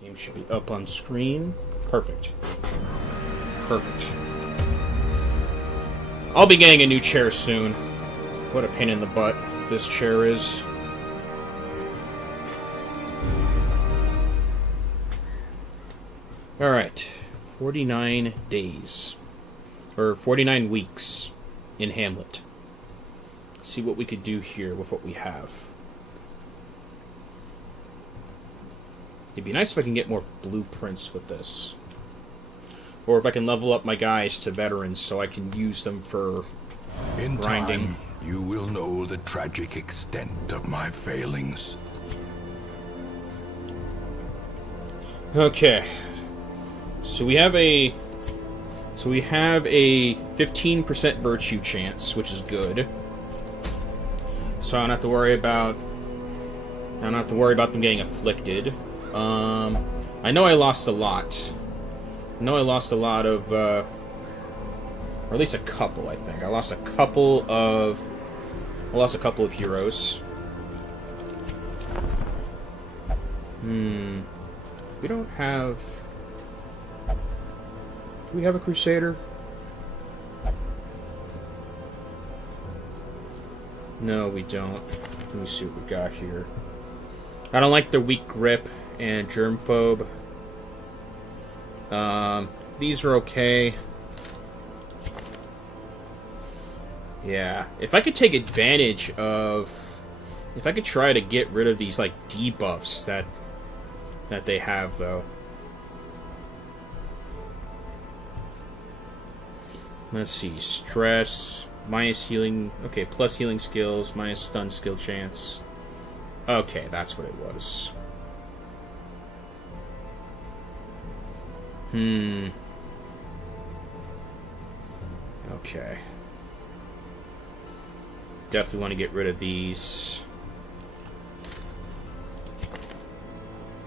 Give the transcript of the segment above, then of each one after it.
Game should be up on screen. Perfect. Perfect. I'll be getting a new chair soon. What a pain in the butt this chair is. Alright. 49 days. Or 49 weeks in Hamlet. Let's see what we could do here with what we have. It'd be nice if I can get more blueprints with this. Or if I can level up my guys to veterans so I can use them for in grinding. Time, you will know the tragic extent of my failings. Okay. So we have a 15% virtue chance, which is good. So I don't have to worry about them getting afflicted. I know I lost a lot. I know I lost a lot of, or at least a couple, I think. I lost a couple of heroes. We don't have... Do we have a Crusader? No, we don't. Let me see what we got here. I don't like the weak grip and germphobe. These are okay. Yeah, if I could take advantage of... If I could try to get rid of these, like, debuffs that they have, though. Let's see. Stress, minus healing... Okay, plus healing skills, minus stun skill chance. Okay, that's what it was. Okay. Definitely want to get rid of these.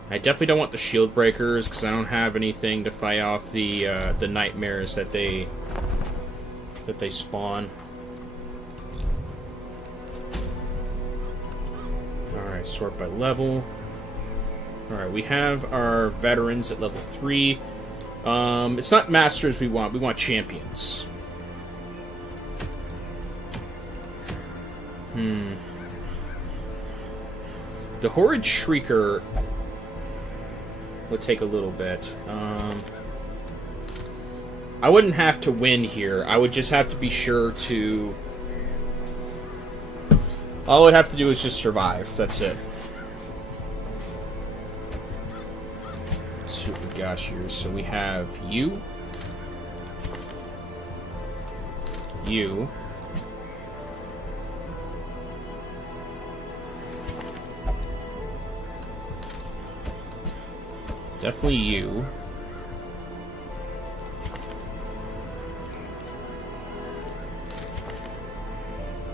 I definitely don't want the shield breakers because I don't have anything to fight off the nightmares that they spawn. Alright, sort by level. Alright, we have our veterans at level 3. It's not masters we want champions. The Horrid Shrieker would take a little bit. I wouldn't have to win here. I would just have to be sure to... All I would have to do is just survive. That's it. Let's see what we got here. So we have you. You. Definitely you.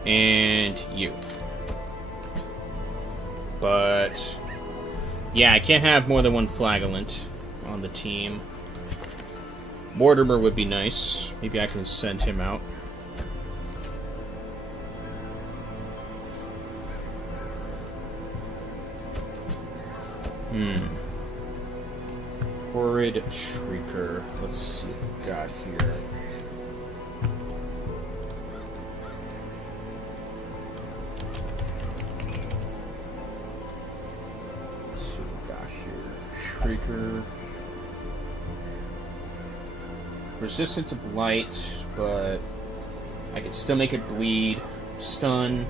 And you. But yeah, I can't have more than one flagellant on the team. Mortimer would be nice. Maybe I can send him out. Horrid Shrieker. Let's see what we got here. Let's see what we got here. Shrieker. Resistant to blight, but I can still make it bleed. Stun.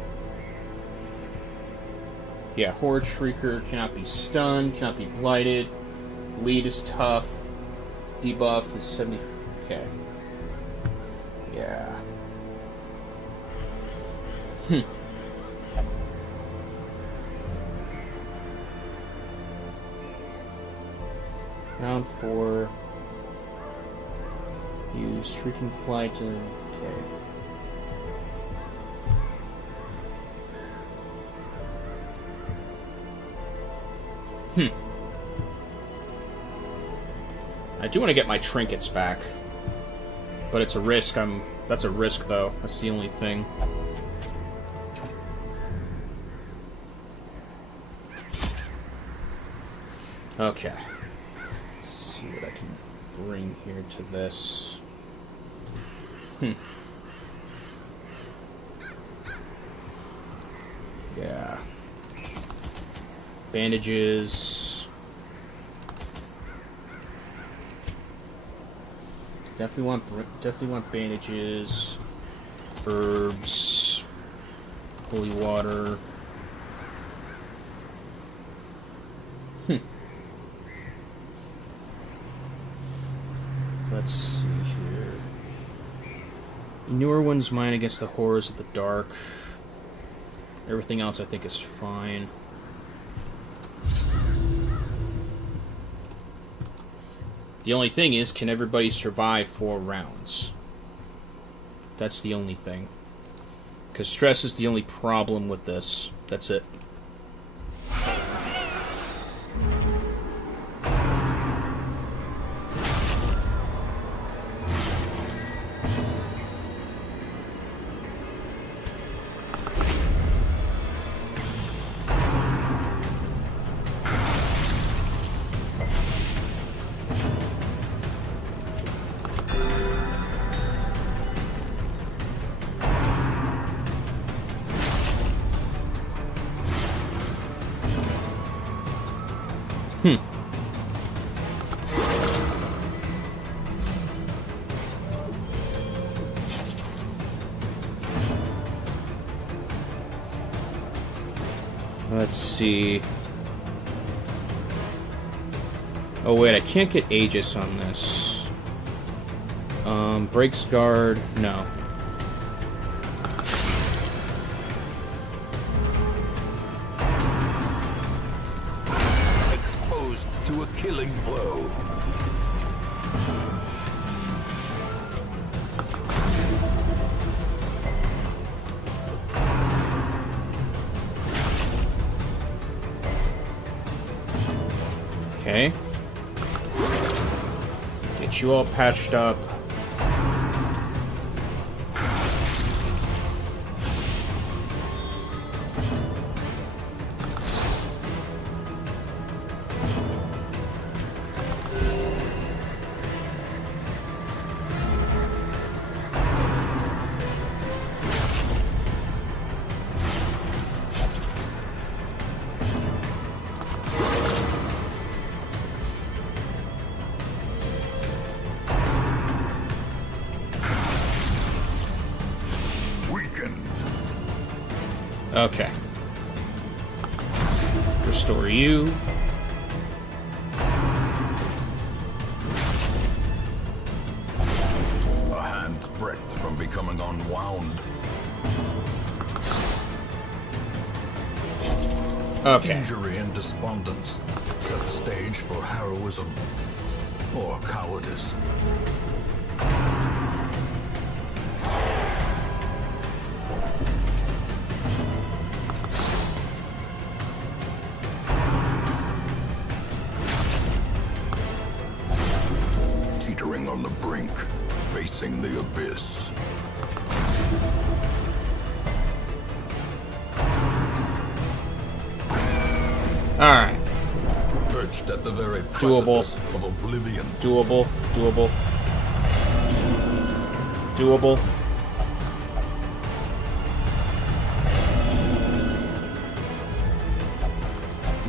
Yeah, Horrid Shrieker cannot be stunned, cannot be blighted. Bleed is tough. Debuff is 70. Okay. Yeah. Round 4. Use Shrieking Flight and... Okay. I do want to get my trinkets back, but it's a risk. That's a risk, though. That's the only thing. Okay. see what I can bring here to this. Yeah. Bandages. Definitely want bandages. Herbs. Holy water. Let's see here. Newer one's mine against the horrors of the dark. Everything else I think is fine. The only thing is, can everybody survive 4 rounds? That's the only thing. Because stress is the only problem with this. That's it. Let's see. Oh wait, I can't get Aegis on this. Breaks guard, no. Exposed to a killing blow. Okay. Get you all patched up. Okay. Restore you. A hand's breadth from becoming unwound. Okay. Injury and despondence set the stage for heroism or cowardice. Teetering on the brink, facing the abyss. Alright. Perched at the very Doable. precipice of oblivion. Doable. Doable. Doable.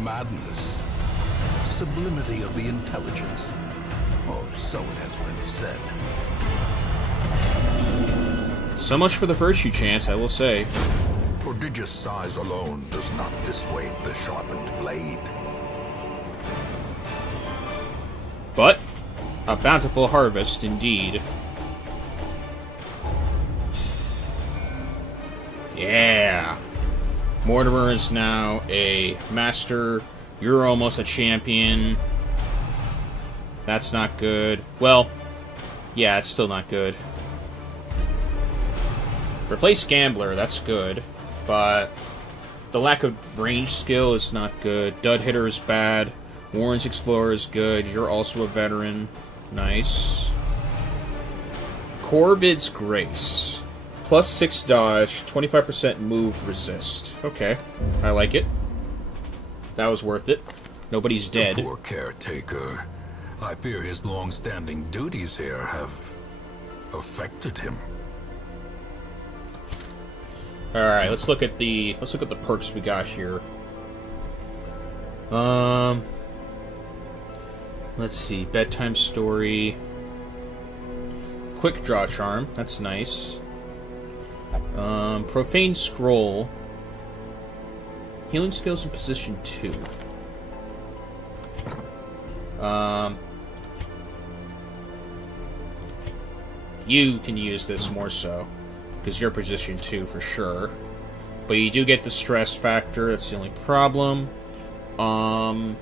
Madness. Sublimity of the intelligence. Or so it has been said. So much for the virtue chance, I will say. Prodigious size alone does not dissuade the sharpened blade. But a bountiful harvest indeed. Yeah. Mortimer is now a master. You're almost a champion. That's not good. Well, yeah, it's still not good. Replace Gambler, that's good. But the lack of range skill is not good. Dud Hitter is bad. Warren's Explorer is good. You're also a veteran. Nice. Corvid's Grace. Plus 6 dodge, 25% move resist. Okay, I like it. That was worth it. Nobody's dead. The poor caretaker I fear his long-standing duties here have affected him. All right, let's look at the perks we got here. Let's see, bedtime story, quick draw charm. That's nice. Profane scroll, healing skills in position 2. You can use this more so, because you're position 2 for sure. But you do get the stress factor, that's the only problem. Tome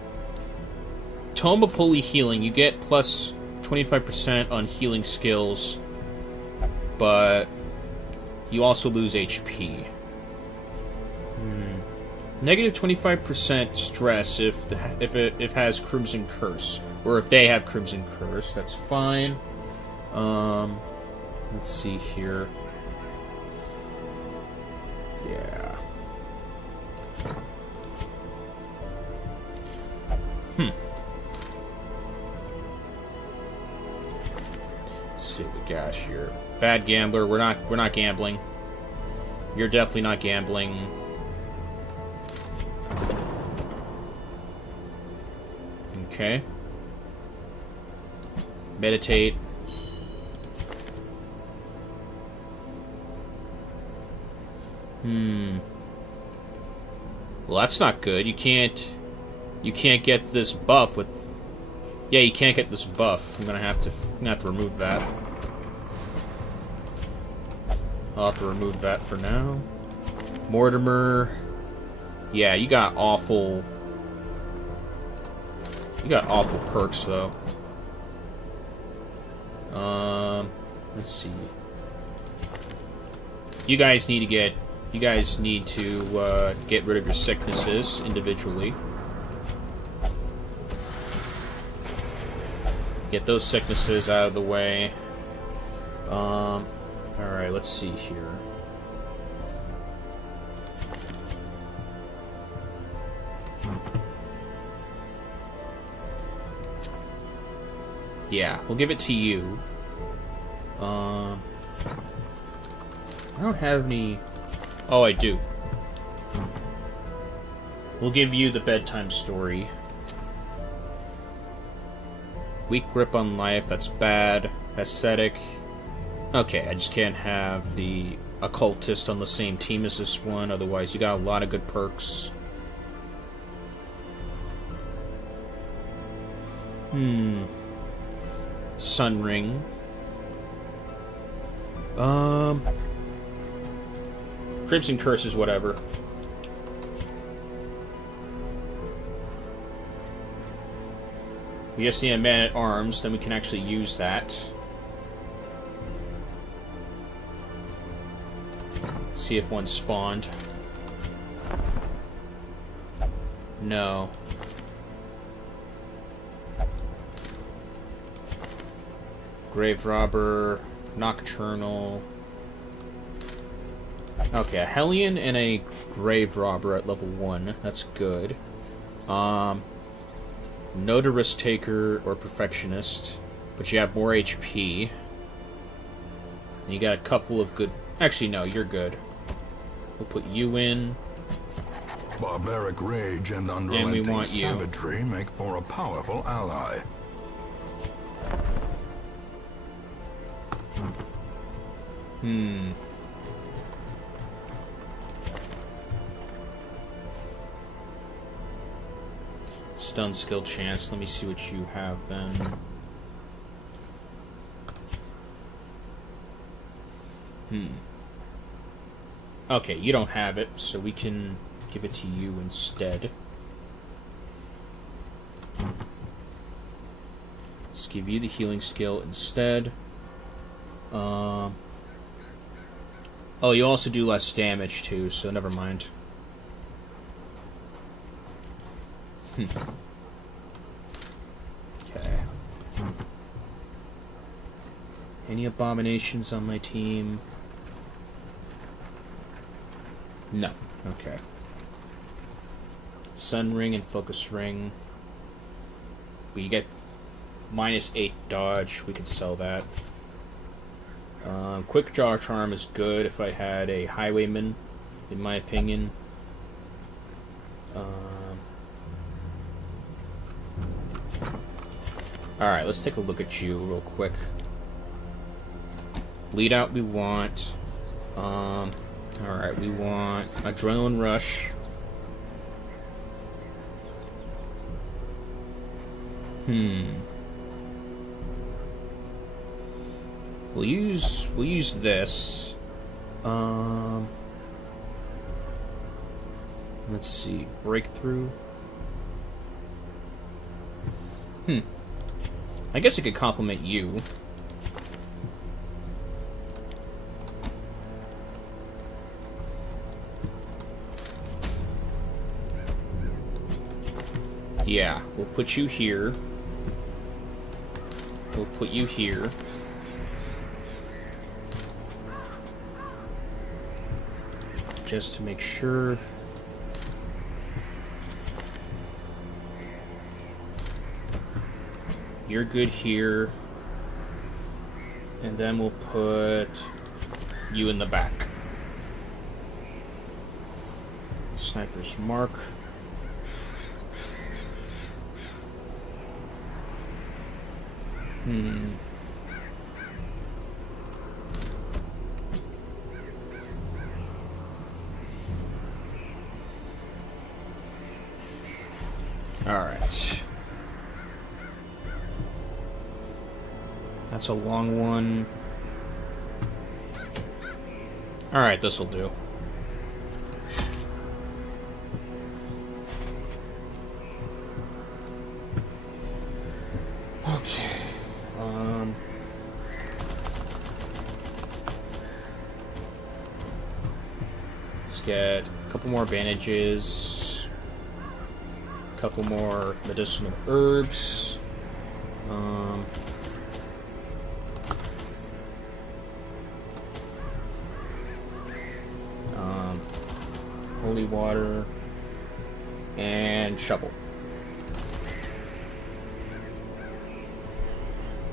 of Holy Healing, you get plus 25% on healing skills, but you also lose HP. Negative 25% stress if it has Crimson Curse, or if they have Crimson Curse, that's fine. Let's see here. Yeah. Let's see what we got here. Bad gambler. We're not gambling. You're definitely not gambling. Okay. Meditate. Well, that's not good. You can't get this buff with. Yeah, you can't get this buff. I'm gonna have to remove that. I'll have to remove that for now. Mortimer. Yeah, you got awful. You got awful perks though. Let's see. You guys need to get rid of your sicknesses individually. Get those sicknesses out of the way. Alright, let's see here. Yeah, we'll give it to you. I don't have any... Oh, I do. We'll give you the bedtime story. Weak grip on life, that's bad. Ascetic. Okay, I just can't have the occultist on the same team as this one, otherwise you got a lot of good perks. Sun Ring. Crimson Curse is whatever. We just need a Man-at-Arms, then we can actually use that. See if one spawned. No. Grave Robber, Nocturnal. Okay, a Hellion and a Grave Robber at level 1. That's good. No to Risk Taker or Perfectionist, but you have more HP. And you got a couple of good... Actually, no, you're good. We'll put you in. Barbaric rage and unrelenting savagery make for a powerful ally. Stun skill chance. Let me see what you have then. Okay, you don't have it, so we can give it to you instead. Let's give you the healing skill instead. Oh, you also do less damage too, so never mind. Okay. Any abominations on my team? No. Okay. Sun Ring and Focus Ring. We get -8 dodge. We could sell that. Quick draw charm is good if I had a highwayman, in my opinion. Alright, let's take a look at you real quick. Bleed out we want. Alright, we want Adrenaline Rush. We'll use this. Let's see. Breakthrough. I guess it could complement you. Yeah, we'll put you here. We'll put you here. Just to make sure. You're good here. And then we'll put you in the back. Sniper's mark. Alright. That's a long one. Alright, this'll do. Okay. Let's get a couple more bandages. A couple more medicinal herbs. Holy water and shovel.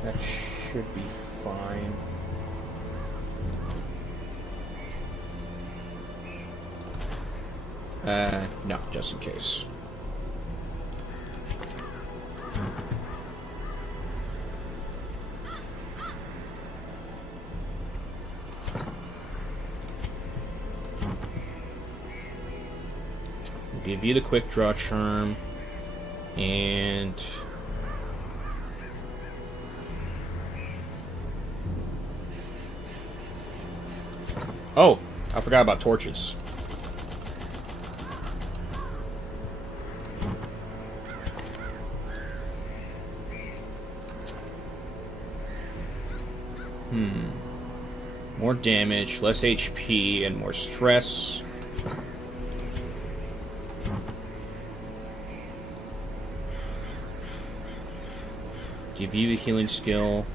That should be fine. No, just in case. Give you the quick draw charm, and oh, I forgot about torches. More damage, less HP, and more stress. Give you the healing skill.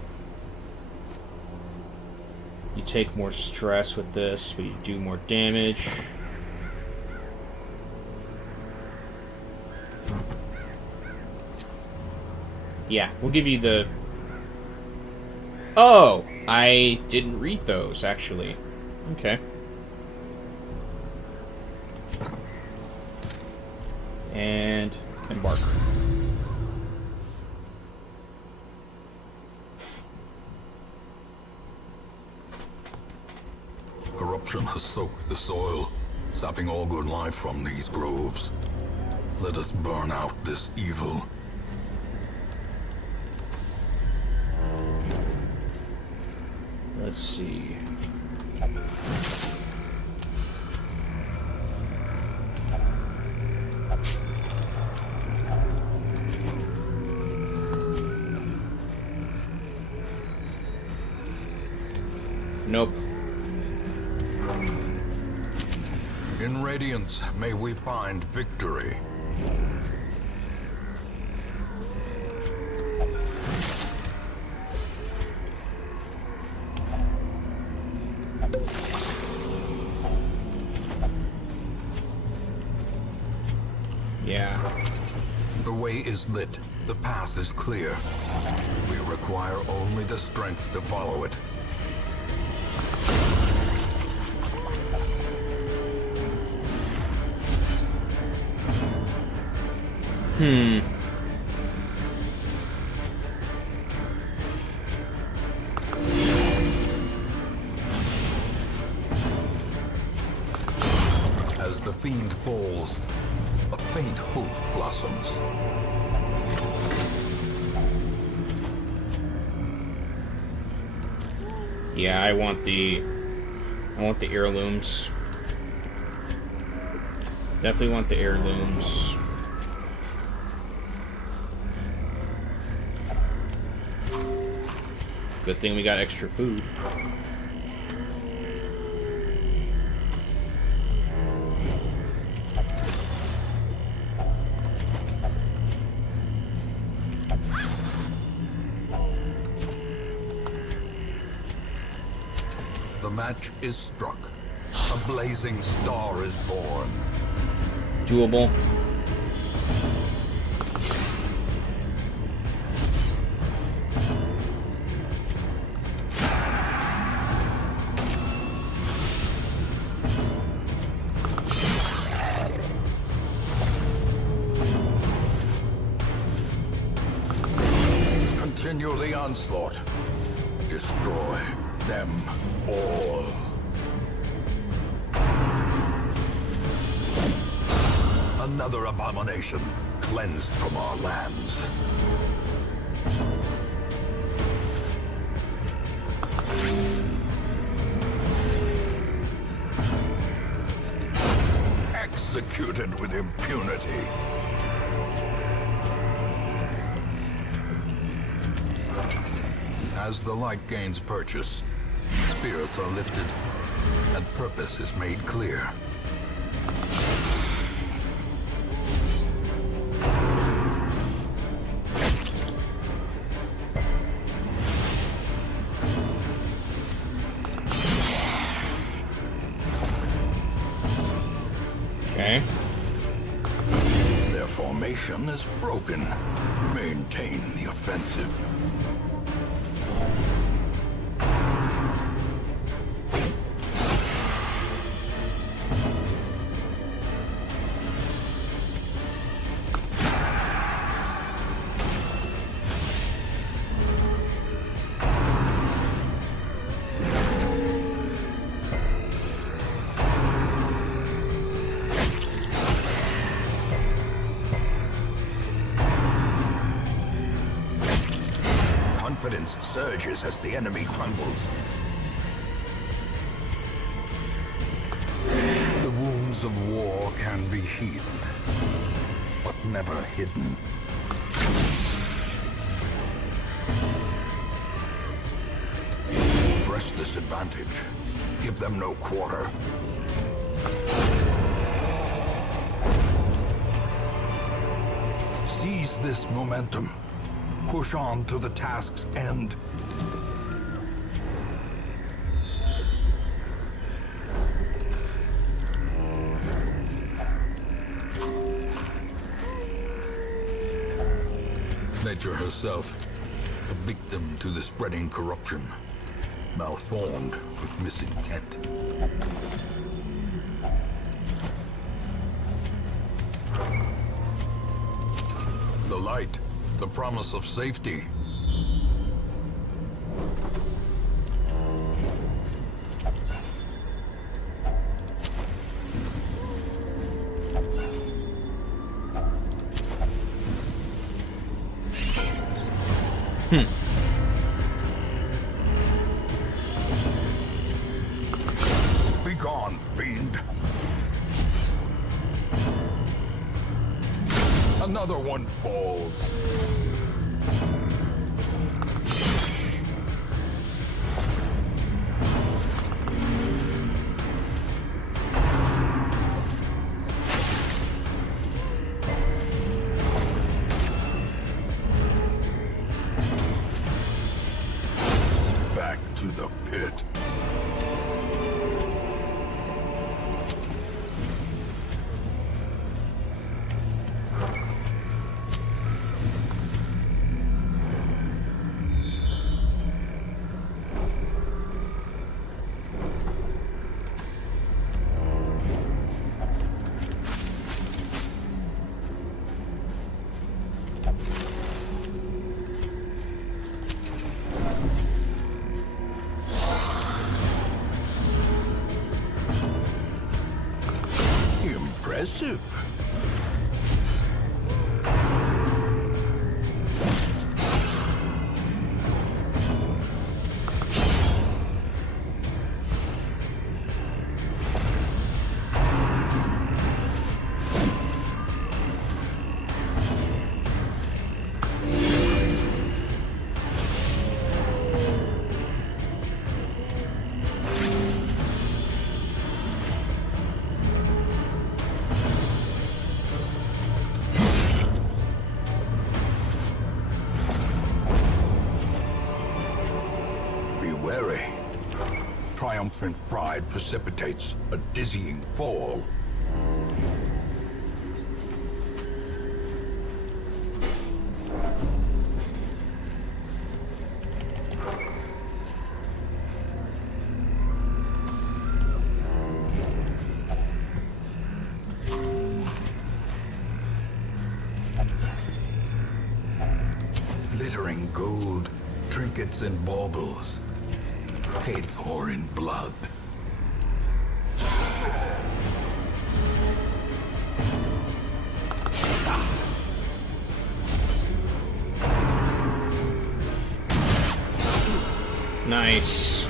You take more stress with this, but you do more damage. Yeah, we'll give you the... Oh! I didn't read those, actually. Okay. And embark. Corruption has soaked the soil, sapping all good life from these groves. Let us burn out this evil. Let's see. Nope. In Radiance, may we find victory. Yeah. The way is lit. The path is clear. require only the strength to follow it. As the fiend falls, a faint hope blossoms. Yeah, I want the heirlooms. Definitely want the heirlooms. Good thing we got extra food. The match is struck. A blazing star is born. Doable. Continue the onslaught. Destroy them all. Another abomination cleansed from our lands. Executed with impunity. As the light gains purchase, spirits are lifted, and purpose is made clear. Okay. Their formation is broken. Maintain the offensive. Confidence surges as the enemy crumbles. The wounds of war can be healed, but never hidden. Press this advantage. Give them no quarter. Seize this momentum. Push on to the task's end. Nature herself, a victim to the spreading corruption, malformed with misintent. The light, the promise of safety. Be gone, fiend. Another one falls. Back to the pit. Impressive. Triumphant pride precipitates a dizzying fall. Glittering gold, trinkets and baubles. Paid for in blood. Nice.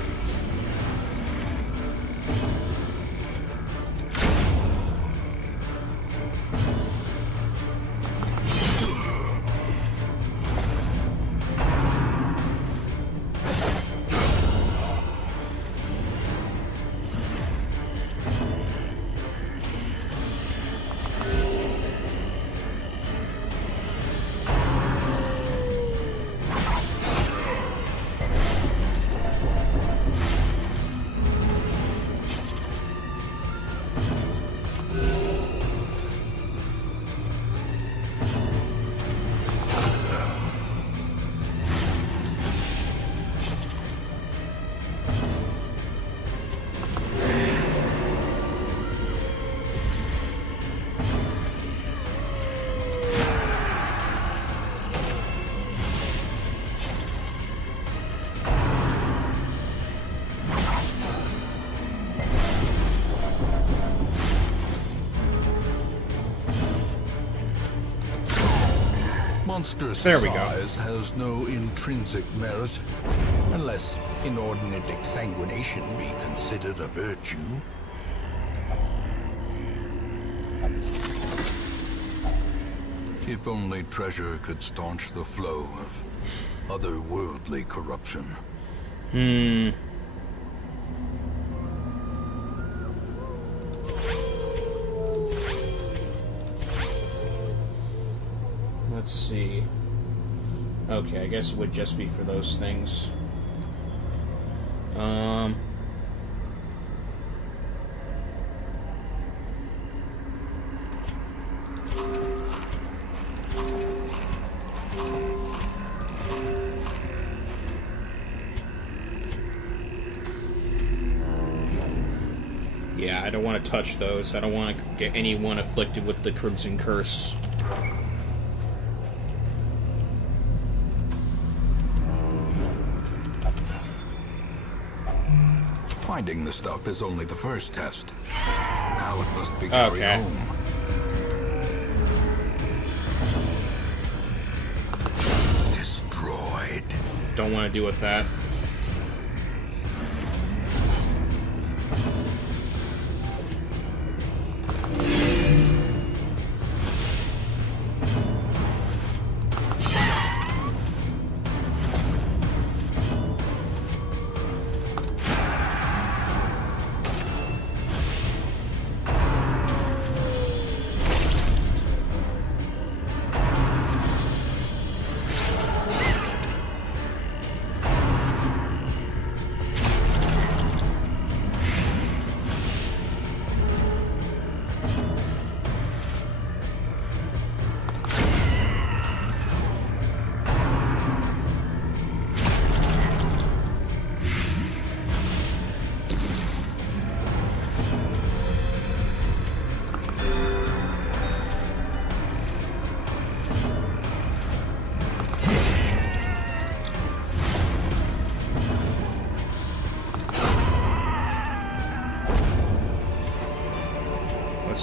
Monstrous There we go. size has no intrinsic merit, unless inordinate exsanguination be considered a virtue. If only treasure could staunch the flow of otherworldly corruption. Let's see. Okay, I guess it would just be for those things. Yeah, I don't want to touch those. I don't want to get anyone afflicted with the Crimson Curse. Finding the stuff is only the first test. Now it must be carried home. Destroyed. Don't want to deal with that.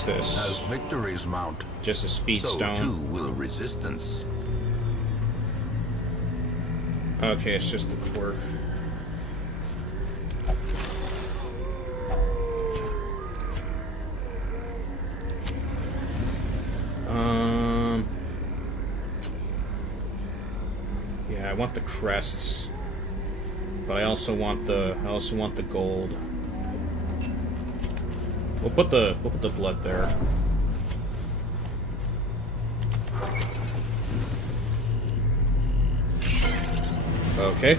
What's As this? victories mount, Just a speed so stone. too will resistance. Okay, it's just the quirk. Yeah, I want the crests, but I also want the gold. We'll put the blood there. Okay.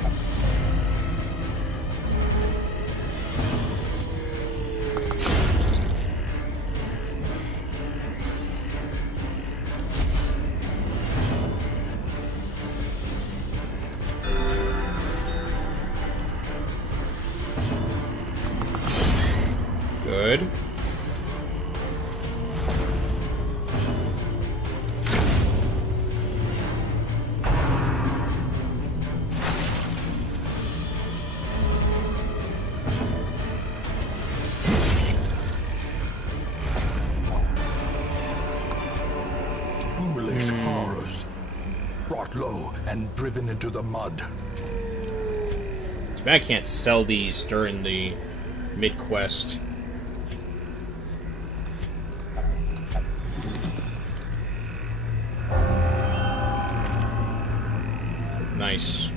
Good. Foolish horrors, brought low and driven into the mud. I can't sell these during the mid-quest. Nice.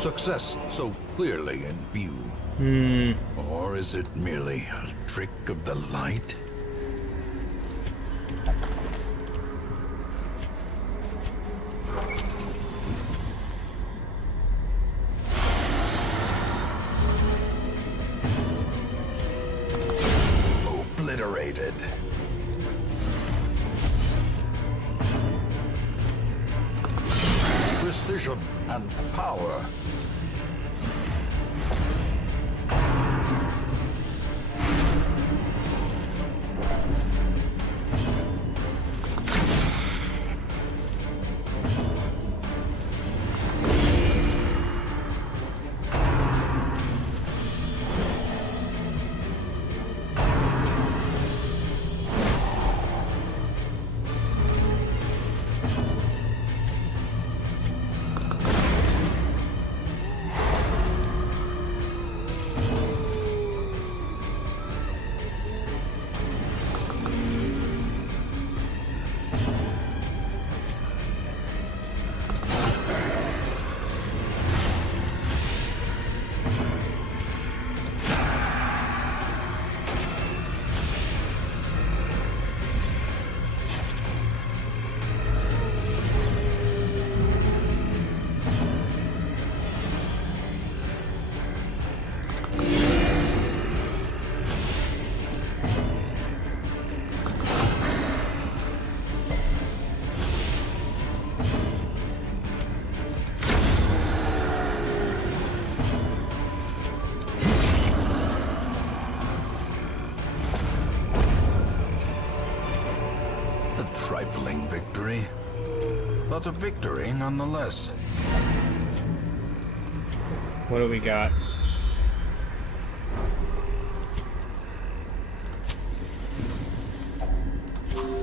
Success so clearly in view. Or is it merely a trick of the light? Obliterated. Precision and power. Trifling victory, but a victory nonetheless. What do we got?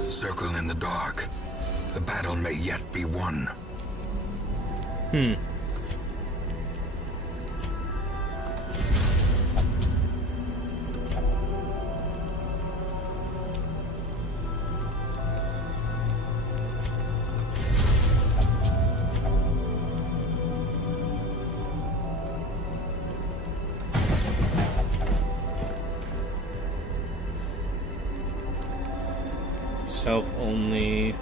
Circle in the dark. The battle may yet be won. It's health only.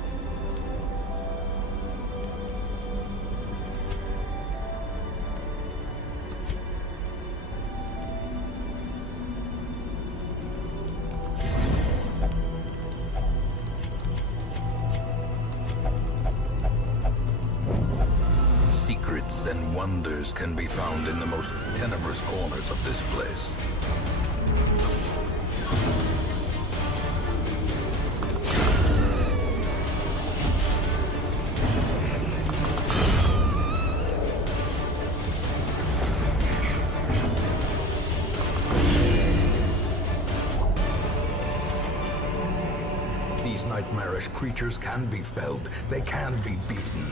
Secrets and wonders can be found in the most tenebrous corners of this place. These nightmarish creatures can be felled. They can be beaten.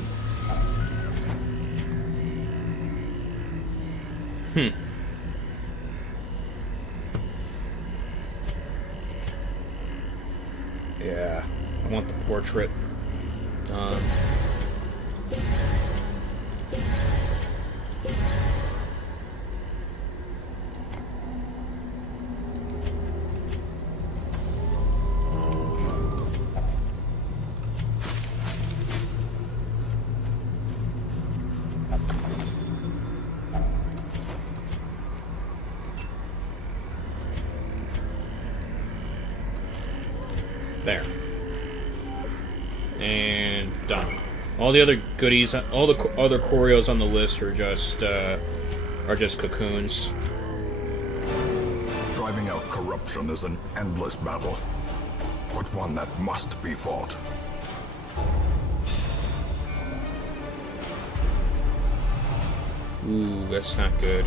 Yeah, I want the portrait done. There. And done. All the other goodies, all the other Corios on the list are just cocoons. Driving out corruption is an endless battle, but one that must be fought. Ooh, that's not good.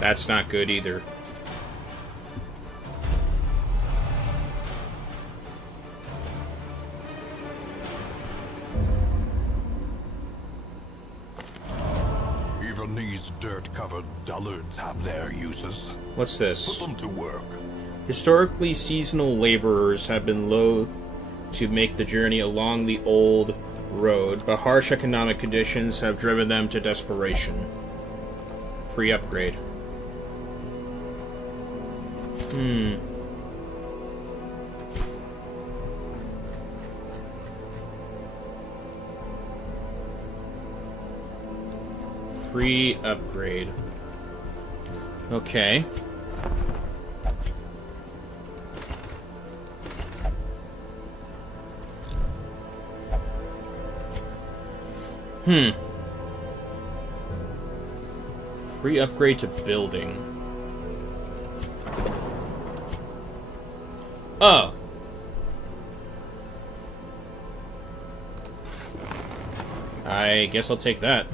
That's not good either. Even these dirt-covered dullards have their uses. What's this? Put them to work. Historically, seasonal laborers have been loath to make the journey along the old road, but harsh economic conditions have driven them to desperation. Free upgrade. Free upgrade. Okay. Free upgrade to building. Oh. I guess I'll take that.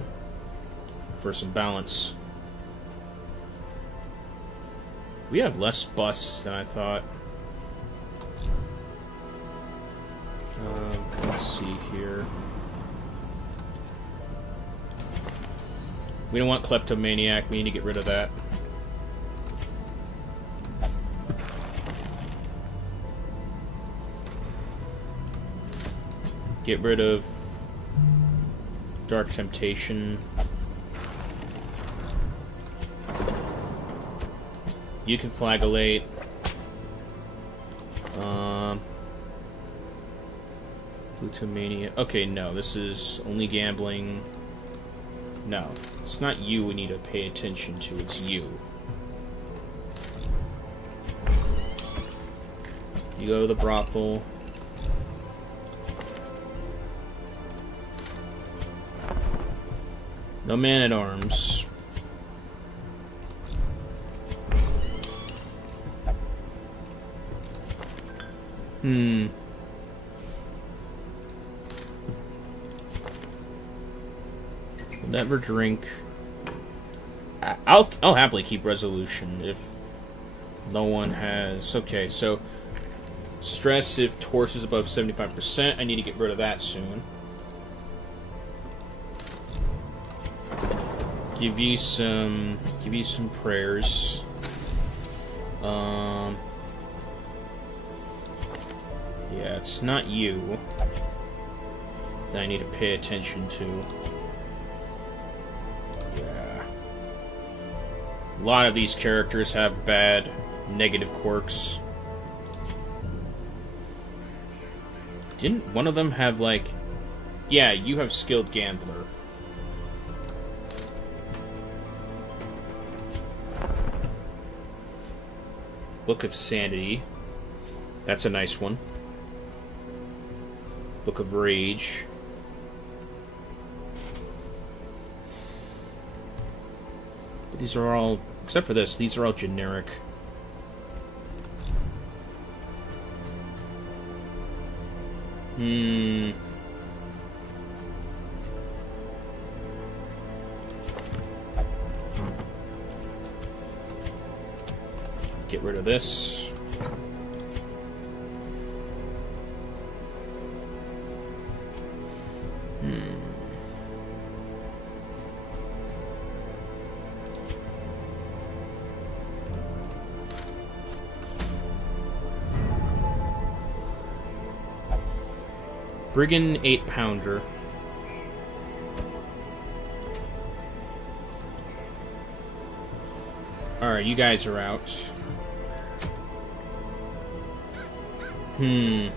For some balance. We have less busts than I thought. Let's see here. We don't want Kleptomaniac. We need to get rid of that. Get rid of Dark Temptation. You can flagellate. Plutomania. Okay, no, this is only gambling. No, it's not you we need to pay attention to, it's you. You go to the brothel. No man-at-arms. We'll never drink. I'll happily keep resolution if no one has. Okay, so stress if torch is above 75%. I need to get rid of that soon. Give you some prayers. Yeah, it's not you that I need to pay attention to. Yeah. A lot of these characters have bad negative quirks. Didn't one of them have, like... Yeah, you have skilled gambler. Book of Sanity. That's a nice one. Book of Rage. But these are all... Except for this, these are all generic. Get rid of this. Brigand 8-pounder. Alright, you guys are out. We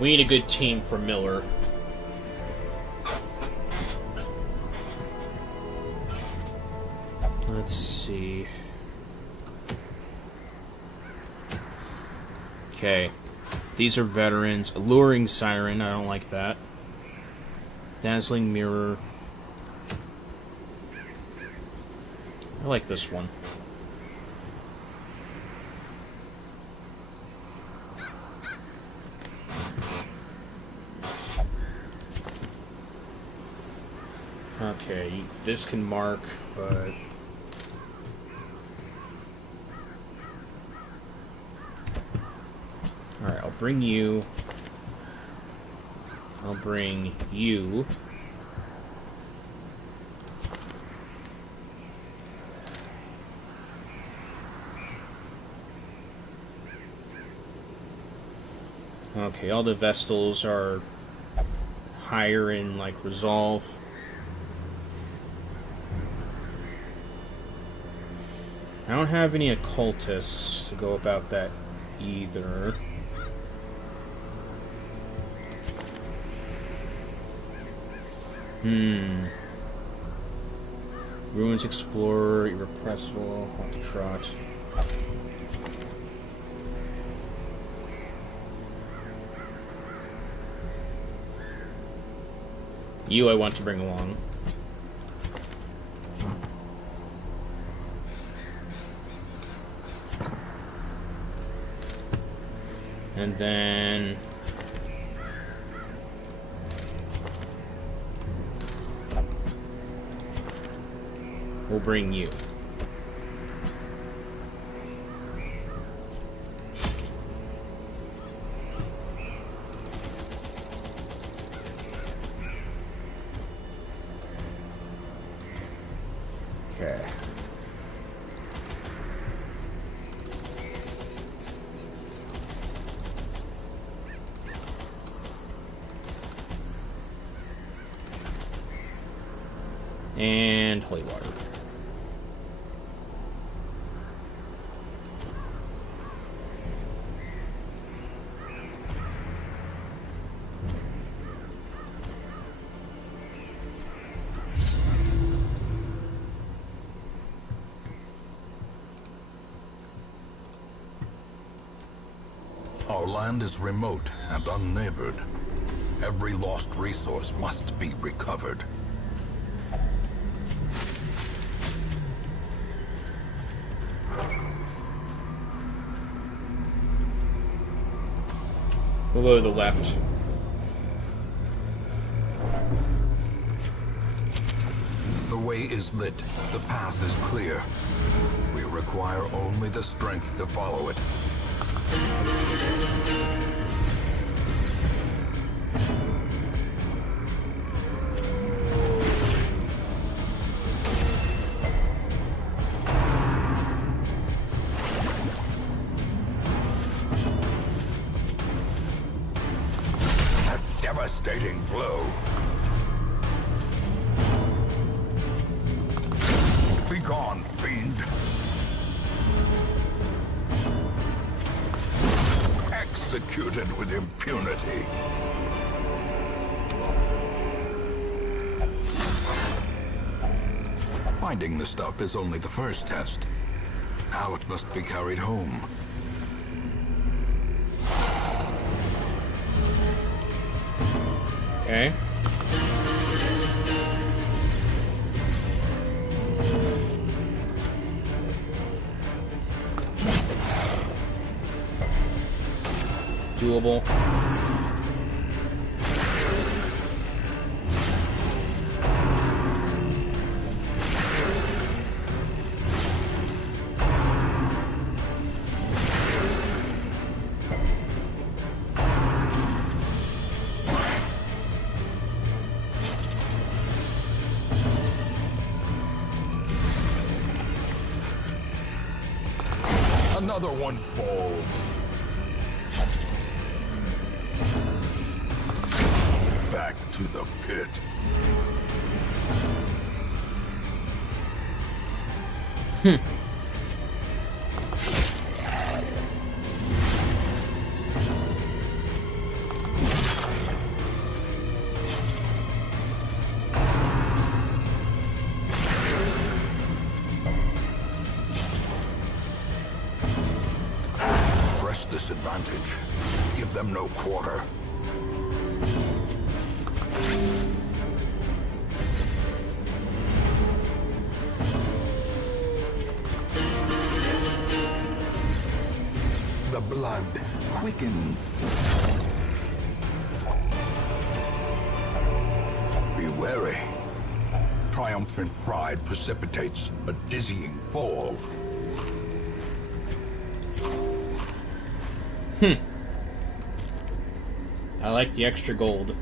need a good team for Miller. Let's see. Okay. These are veterans. Alluring Siren, I don't like that. Dazzling Mirror. I like this one. Okay, this can mark, but... Alright, I'll bring you. I'll bring you. Okay, all the Vestals are higher in, like, resolve. I don't have any occultists to go about that either. Ruins Explorer, Irrepressible, Halt to Trot. You I want to bring along. And then... we'll bring you. Okay. And holy water. Our land is remote and unneighbored. Every lost resource must be recovered. We'll go to the left. The way is lit. The path is clear. We require only the strength to follow it. A devastating blow. Be gone, fiend. executed with impunity. Finding the stuff is only the first test. Now it must be carried home. Okay. Doable. Another one falls. Back to the pit. Press this advantage. Give them no quarter. The blood quickens. Be wary. Triumphant pride precipitates a dizzying fall. I like the extra gold.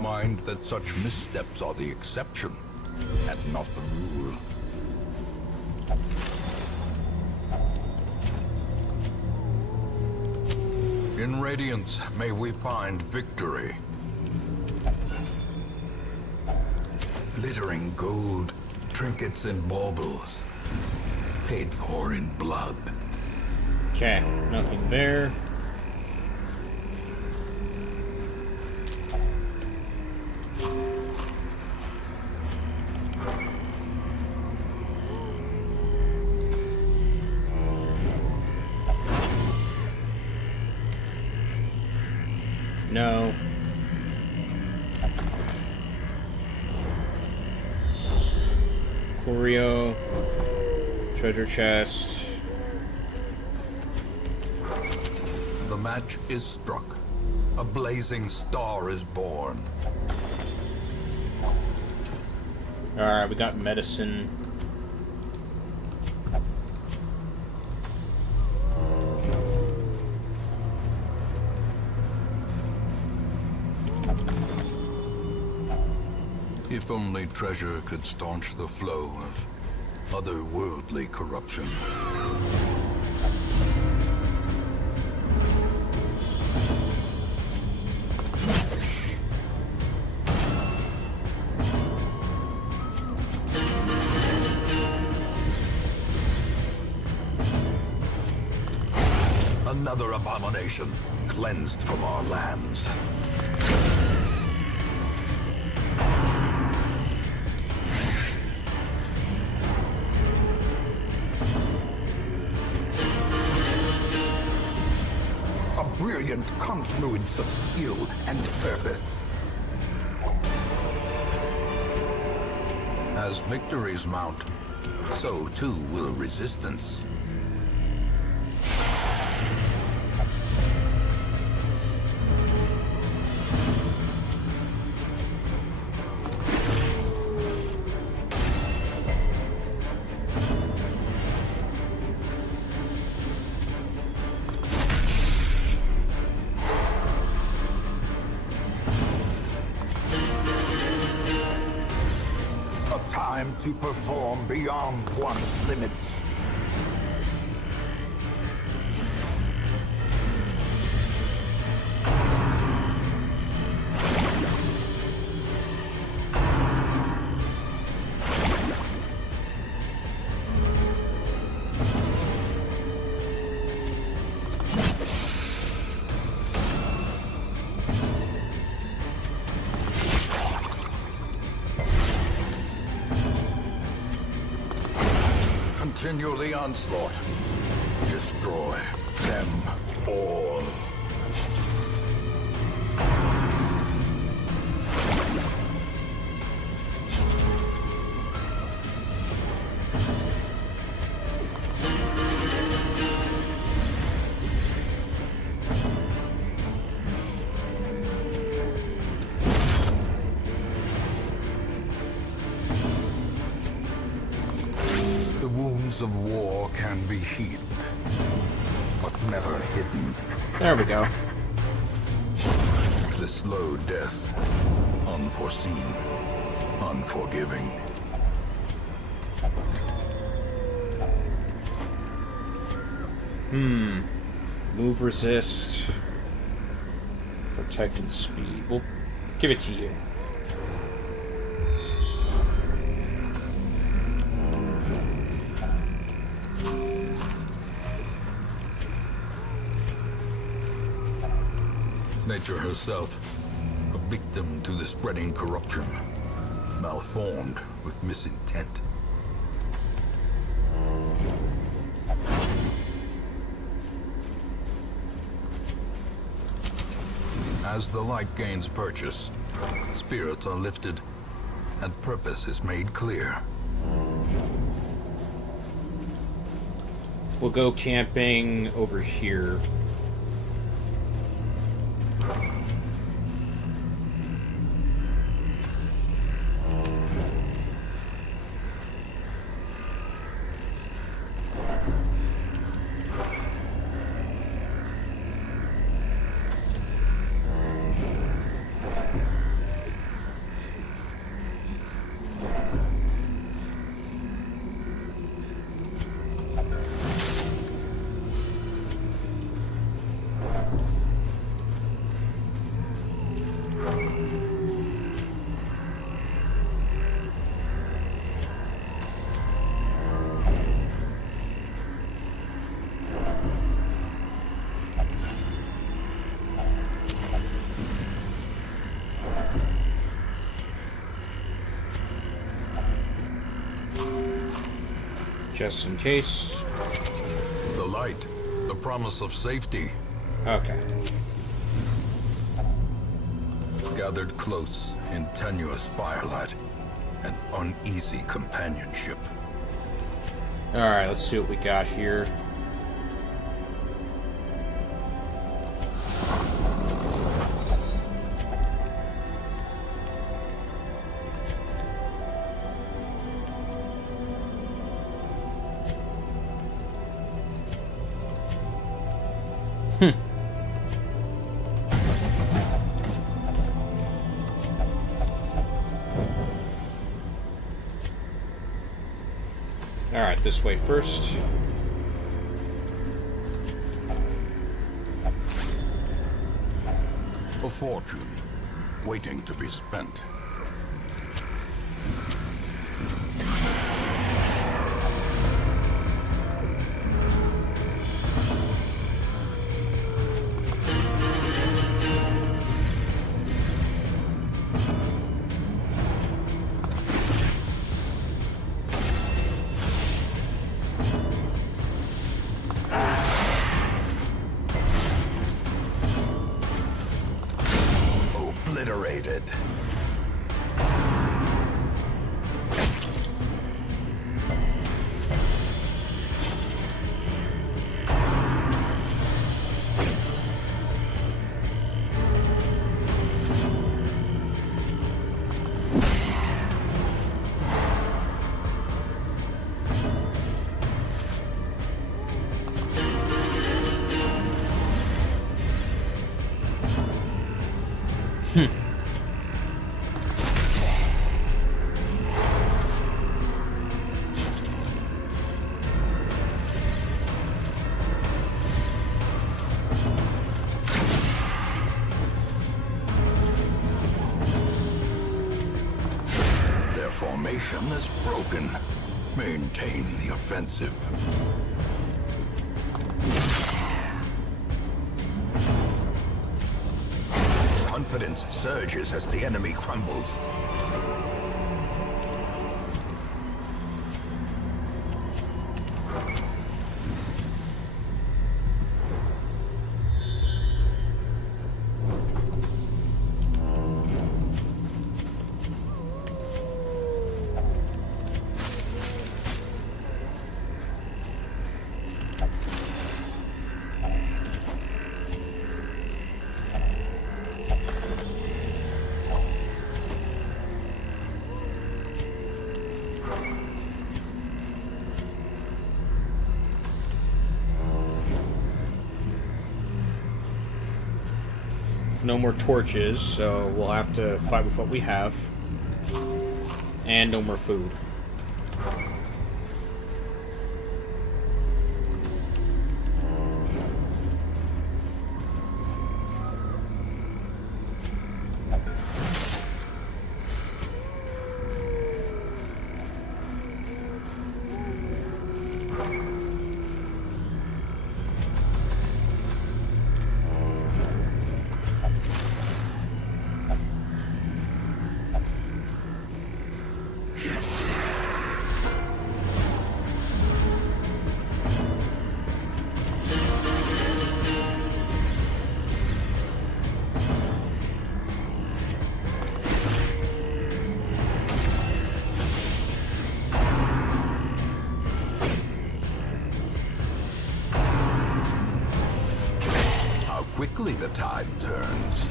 Mind that such missteps are the exception, and not the rule. In Radiance, may we find victory. Glittering gold, trinkets and baubles, paid for in blood. Okay, nothing there. No. Choreo. Treasure chest. The match is struck. A blazing star is born. Alright, we got medicine. If only treasure could staunch the flow of otherworldly corruption. Another abomination, cleansed from our lands. A brilliant confluence of skill and purpose. As victories mount, so too will resistance. Time to perform beyond one's limits. Continue the onslaught. Destroy them all. The wounds of war can be healed, but never hidden. There we go. The slow death, unforeseen, unforgiving. Move, resist, protect, and speed. We'll give it to you. Nature herself, a victim to the spreading corruption, malformed with misintent. As the light gains purchase, spirits are lifted, and purpose is made clear. We'll go camping over here. Just in case. The light, the promise of safety, Okay. gathered close in tenuous firelight and uneasy companionship. Alright, let's see what we got here. Alright, this way first. A fortune, waiting to be spent. Obliterated. Formation is broken. Maintain the offensive. Confidence surges as the enemy crumbles. no more torches, so we'll have to fight with what we have. And no more food. Quickly the tide turns.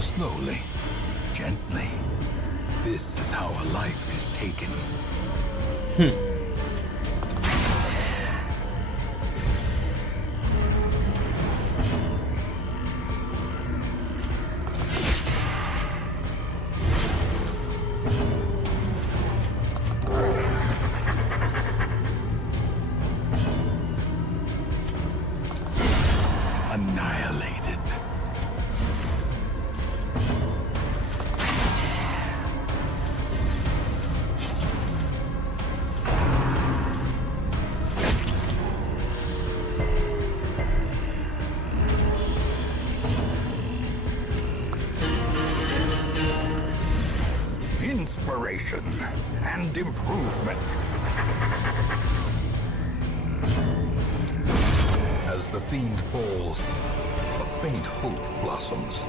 Slowly, gently. This is how a life is taken. Annihilated. Inspiration and improvement. As the fiend falls, a faint hope blossoms.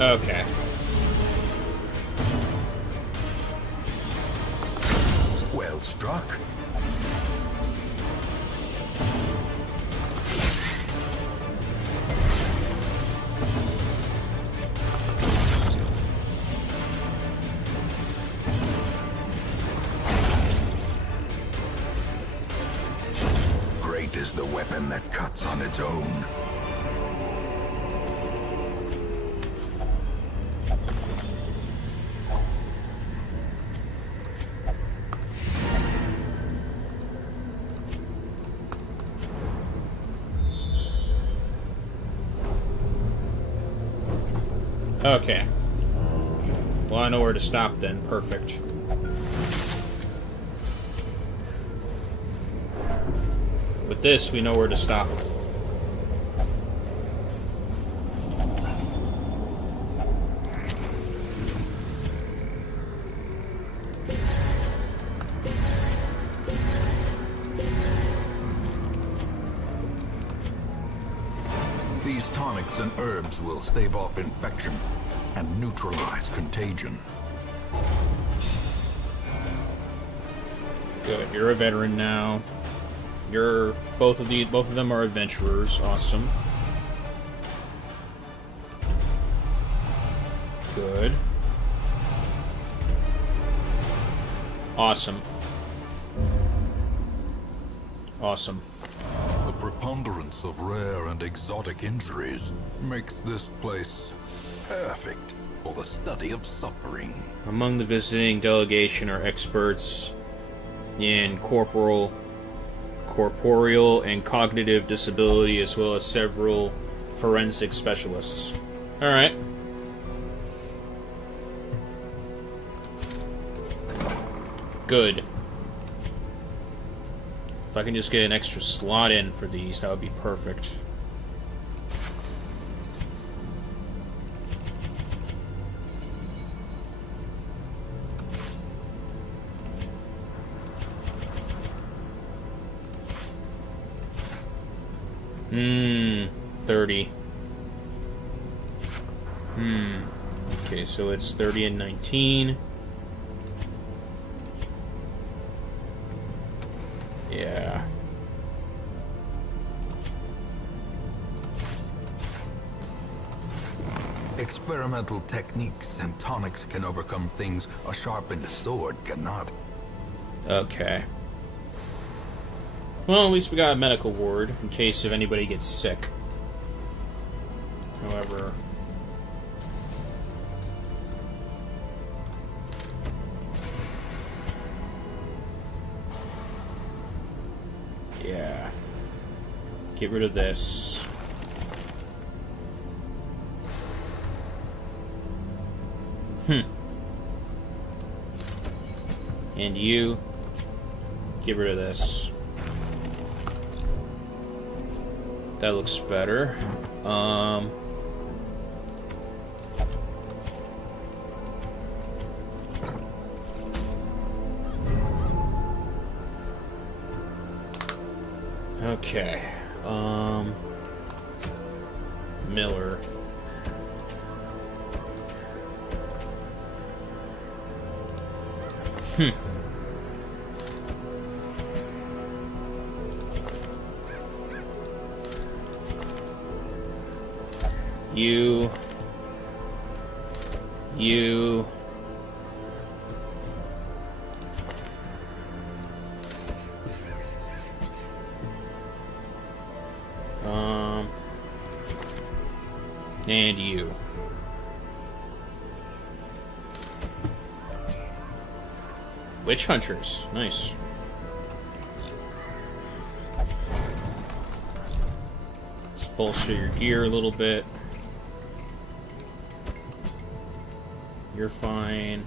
Okay. Well struck. Great is the weapon that cuts on its own. Okay. Well, I know where to stop then. Perfect. With this, we know where to stop. These tonics and herbs will stave off infection and neutralize contagion. Good. You're a veteran now. You're both of them are adventurers. Awesome. Good. Awesome. Awesome. The preponderance of rare and exotic injuries makes this place perfect for the study of suffering. Among the visiting delegation are experts in corporeal and cognitive disability, as well as several forensic specialists. Alright. Good. If I can just get an extra slot in for these, that would be perfect. Hmm, 30. Okay, so it's 30 and 19. Yeah. Experimental techniques and tonics can overcome things a sharpened sword cannot. Okay. Well, at least we got a medical ward in case if anybody gets sick. However... yeah. Get rid of this. And you... get rid of this. That looks better. Okay. Miller. You... and you. Witch hunters. Nice. Let's bolster your gear a little bit. You're fine.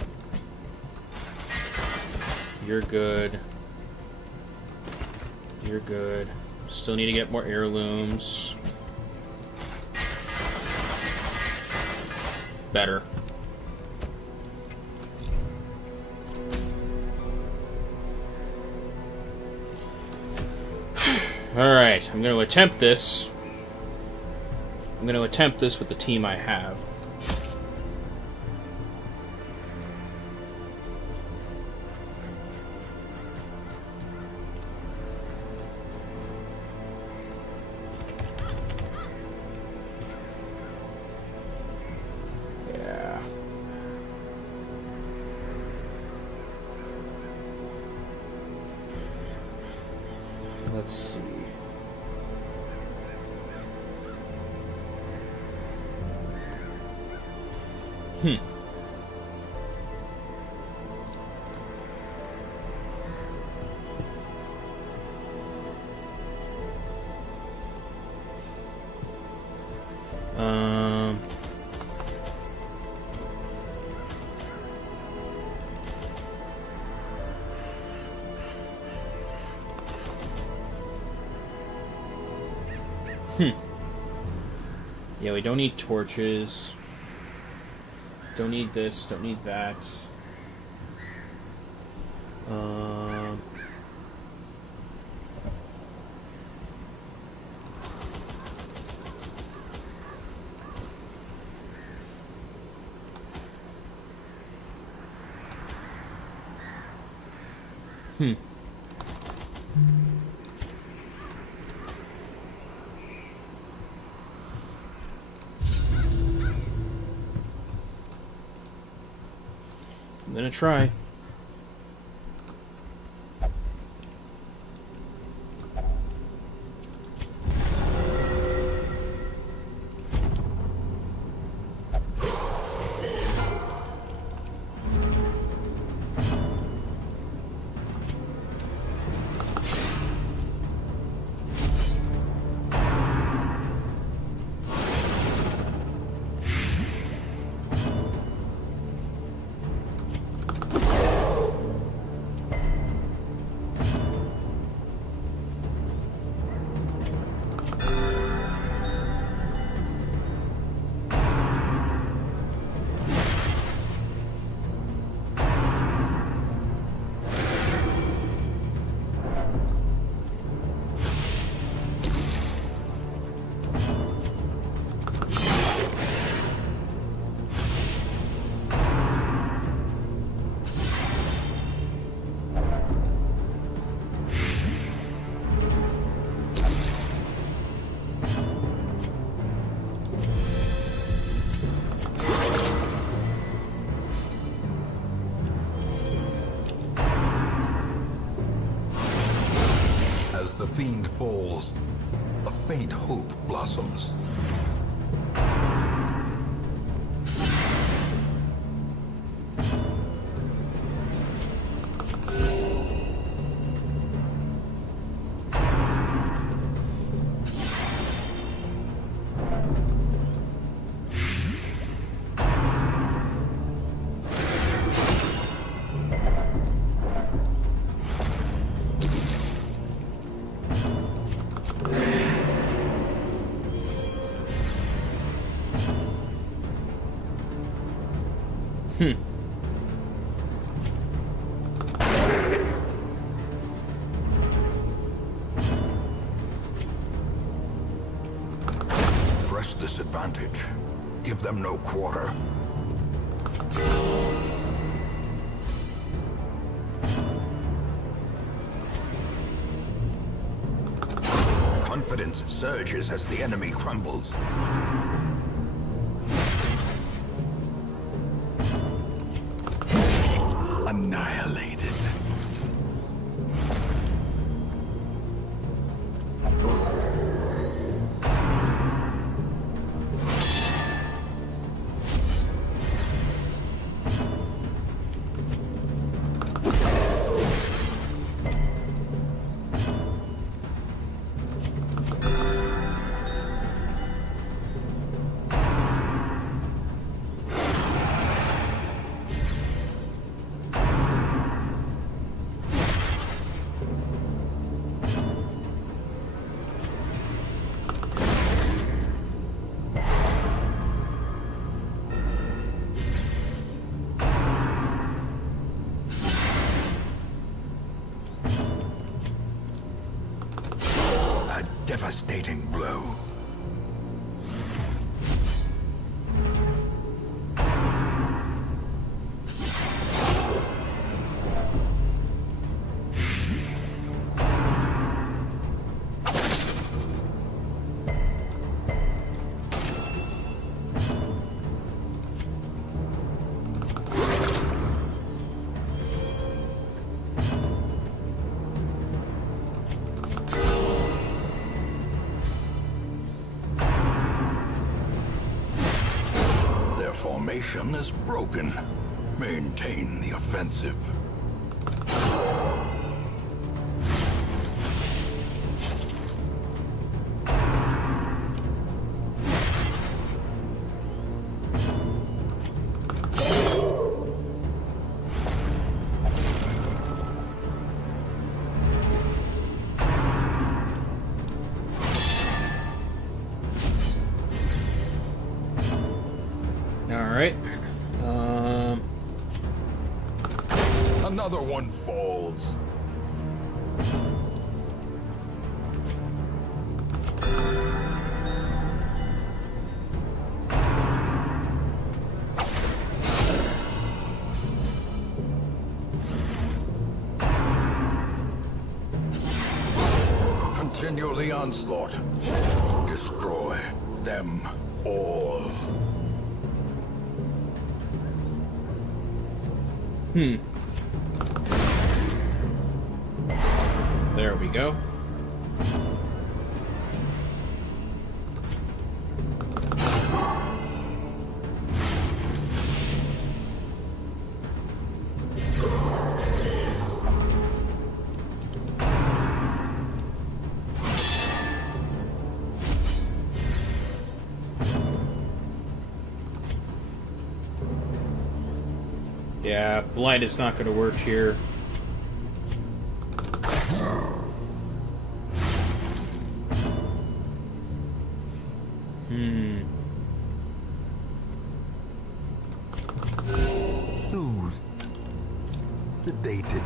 You're good. You're good. Still need to get more heirlooms. Better. Alright, I'm going to attempt this. I'm going to attempt this with the team I have. Let's see. Yeah, we don't need torches. Don't need this, don't need that. I'm gonna try. fiend falls, a faint hope blossoms. Press this advantage. Give them no quarter. Confidence surges as the enemy crumbles. Annihilated. Devastating blow. Formation is broken. Maintain the offensive. Alright. Another one falls. Continue the onslaught. Destroy them all. There we go. Yeah, blind is not going to work here. Soothed. Sedated.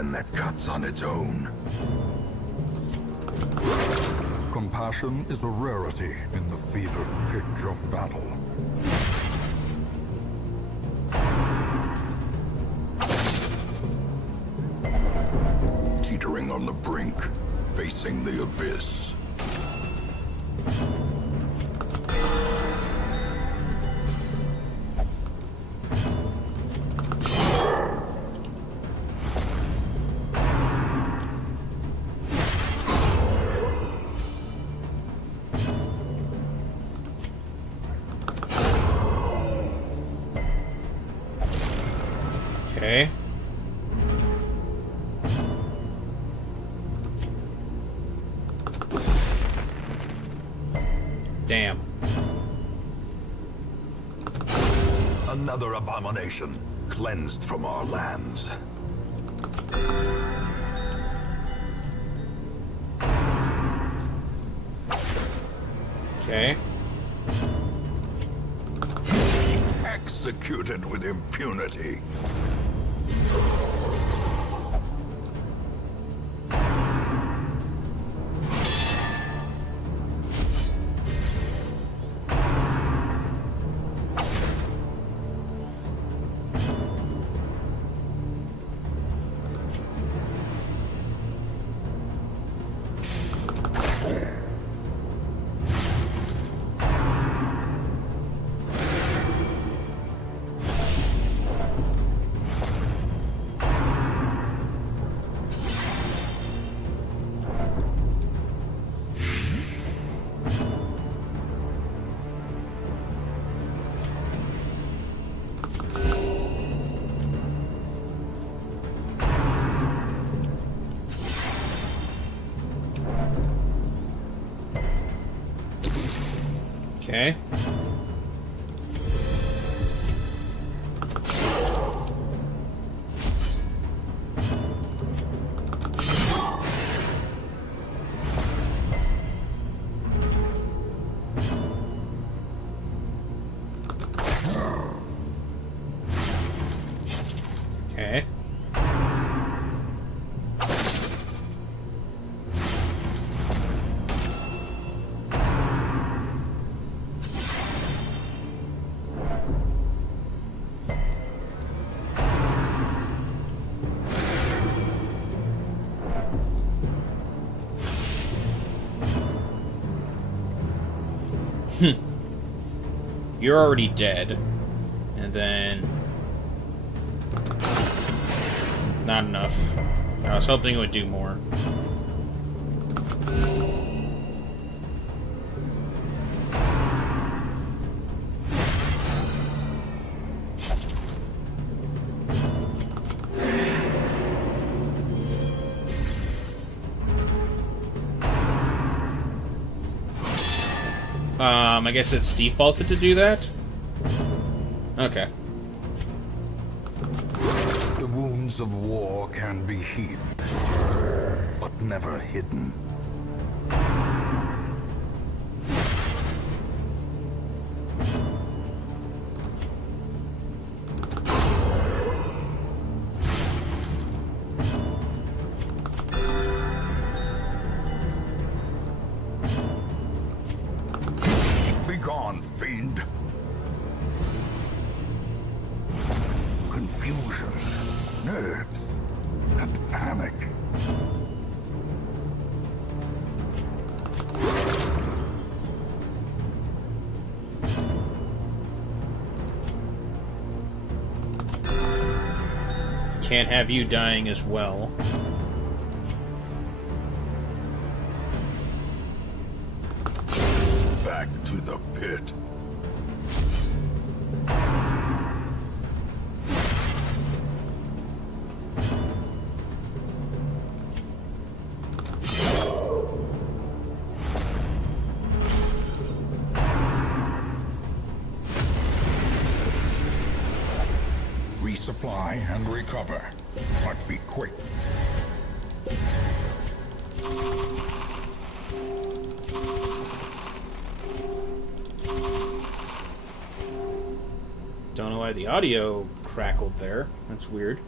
weapon that cuts on its own. Compassion is a rarity in the fevered pitch of battle. Teetering on the brink, facing the abyss. Okay. Damn. Another abomination, cleansed from our lands. Okay. Executed with impunity. Okay. Okay. You're already dead. And then... not enough. I was hoping it would do more. I guess it's defaulted to do that? Okay. The wounds of war can be healed, but never hidden. Begone, fiend! Confusion, nerves, and panic. Can't have you dying as well. Back to the pit. Resupply and recover, but be quick. Don't know why the audio crackled there. That's weird.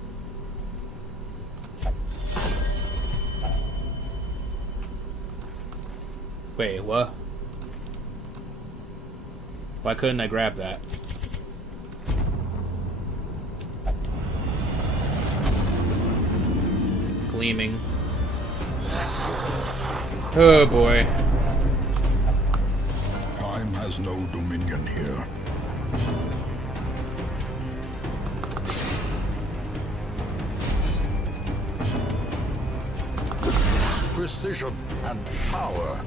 Wait, what? Why couldn't I grab that? Gleaming. Oh boy. Time has no dominion here. Precision and power.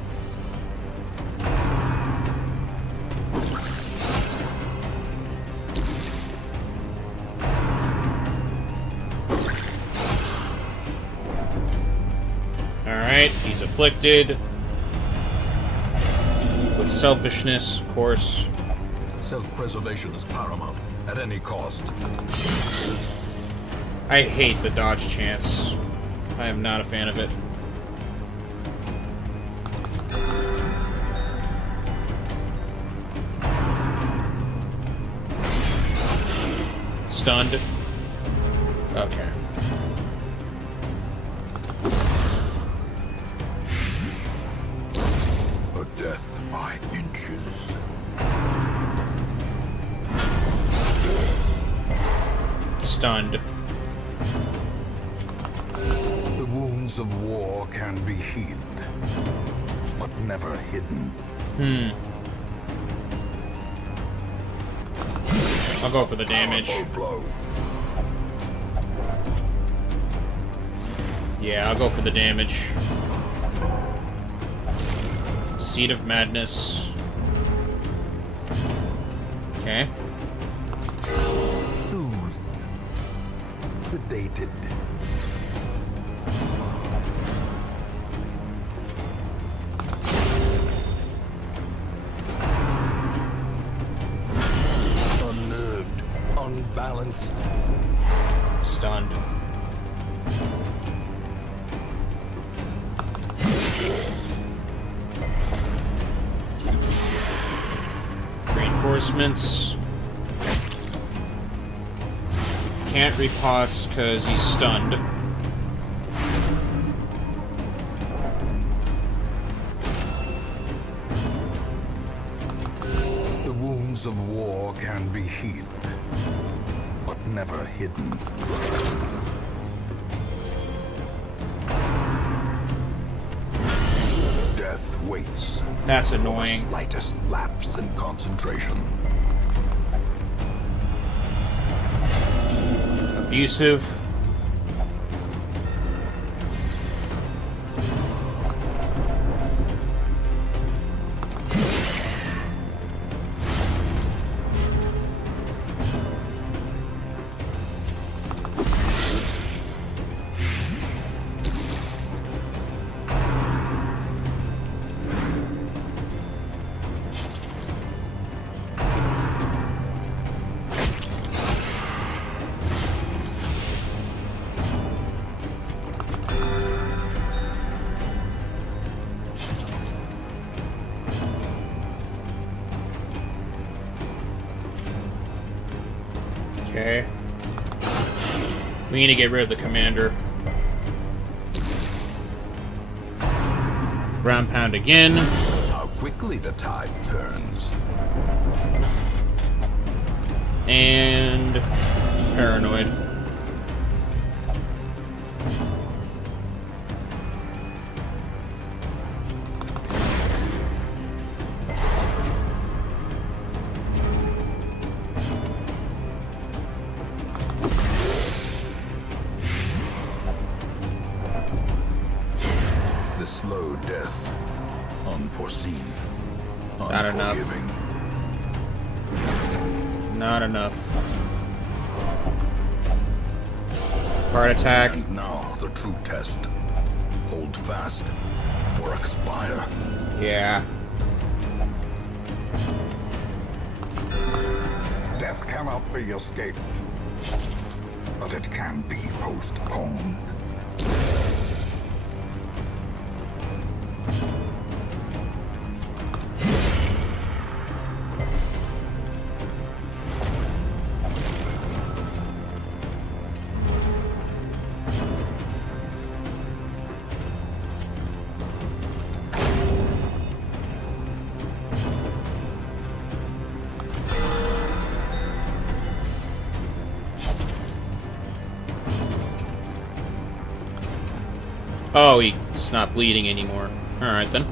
Alright, he's afflicted. With selfishness, of course. Self-preservation is paramount, at any cost. I hate the dodge chance. I am not a fan of it. Stunned. Okay. A death by inches. Stunned. The wounds of war can be healed, but never hidden. I'll go for the damage. Powerful blow. Yeah, I'll go for the damage. Seed of Madness. Okay. Soothed. Sedated. Unnerved. Unbalanced. Stunned. Reinforcements. Can't riposte because he's stunned. The wounds of war can be healed, but never hidden. Death waits. That's For the annoying. slightest lapse in concentration. Abusive. Okay. We need to get rid of the commander. Ground pound again. How quickly the tide turns. And paranoid. The slow death. Unforeseen. Not enough. Unforgiving. Not enough. Heart attack. And now the true test. Hold fast or expire. Yeah. Death cannot be escaped, but it can be postponed. Oh, he's not bleeding anymore. Alright then.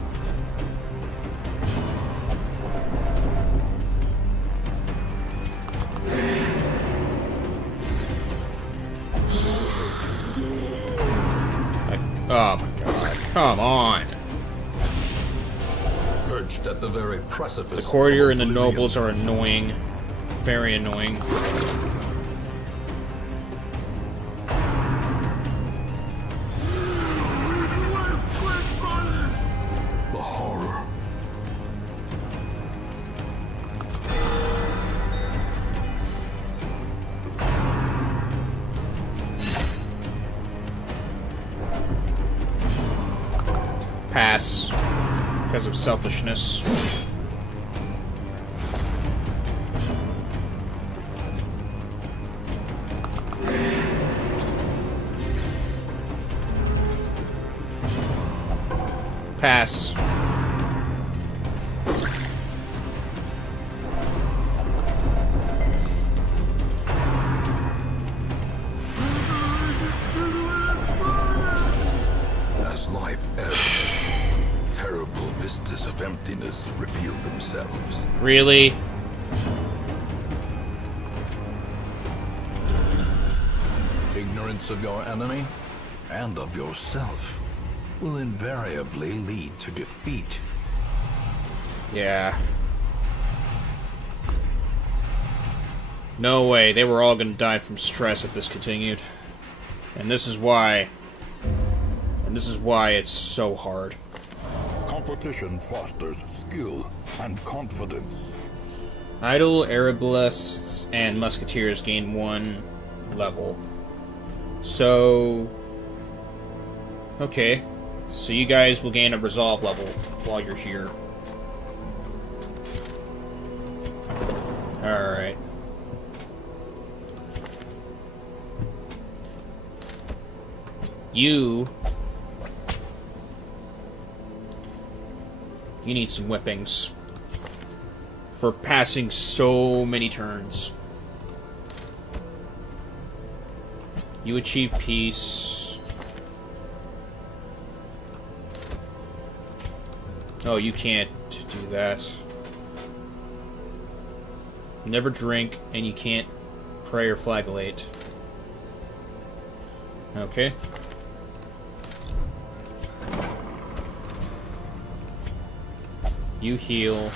Oh my god. Come on. Perched at the very precipice. The courtier and the of oblivion. nobles are annoying. Very annoying. The horror. Pass. Because of selfishness. Pass. As life ebbed, terrible vistas of emptiness revealed themselves. Really? Ignorance of your enemy and of yourself will invariably lead to defeat. Yeah. No way, they were all gonna die from stress if this continued. And this is why... And this is why it's so hard. Competition fosters skill and confidence. Idle, Arabalists, and Musketeers gain 1 level. So... Okay. So you guys will gain a Resolve level while you're here. Alright. You need some whippings for passing so many turns. You achieve peace. Oh, you can't do that. Never drink, and you can't pray or flagellate. Okay. You heal.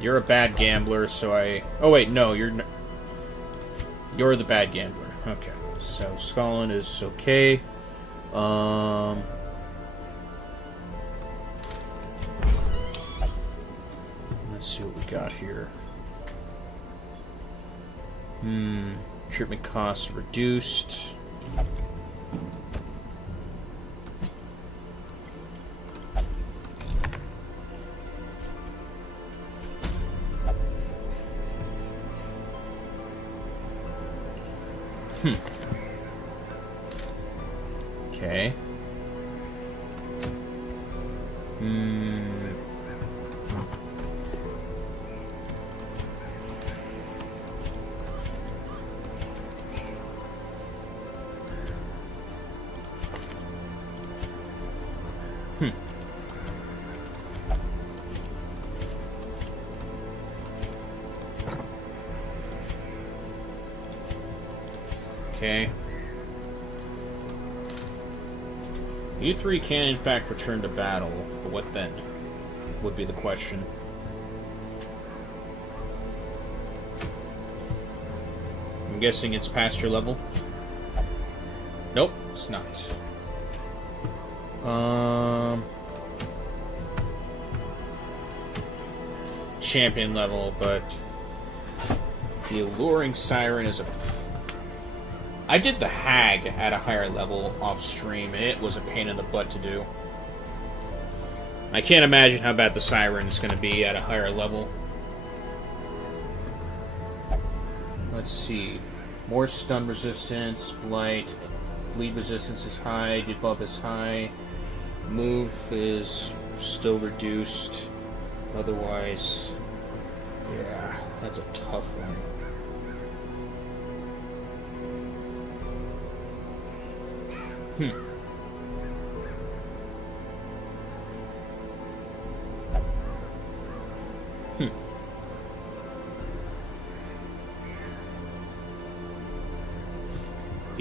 You're a bad gambler, so I... Oh, wait, no, you're the bad gambler. Okay, so Scotland is okay. Let's see what we got here. Treatment costs reduced. Okay. Okay. You three can, in fact, return to battle, but what then? Would be the question. I'm guessing it's past your level? Nope, it's not. Champion level, but the Alluring Siren is a... I did the Hag at a higher level off stream, and it was a pain in the butt to do. I can't imagine how bad the Siren is going to be at a higher level. Let's see. More stun resistance, blight, bleed resistance is high, debuff is high, move is still reduced. Otherwise, yeah, that's a tough one.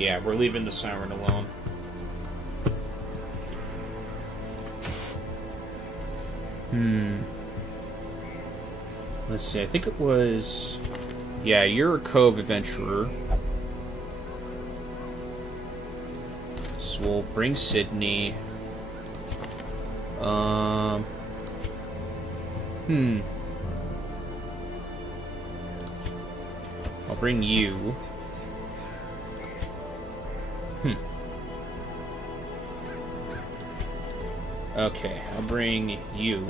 Yeah, we're leaving the siren alone. Let's see, I think it was... Yeah, you're a Cove adventurer. So we'll bring Sydney. I'll bring you. Okay, I'll bring you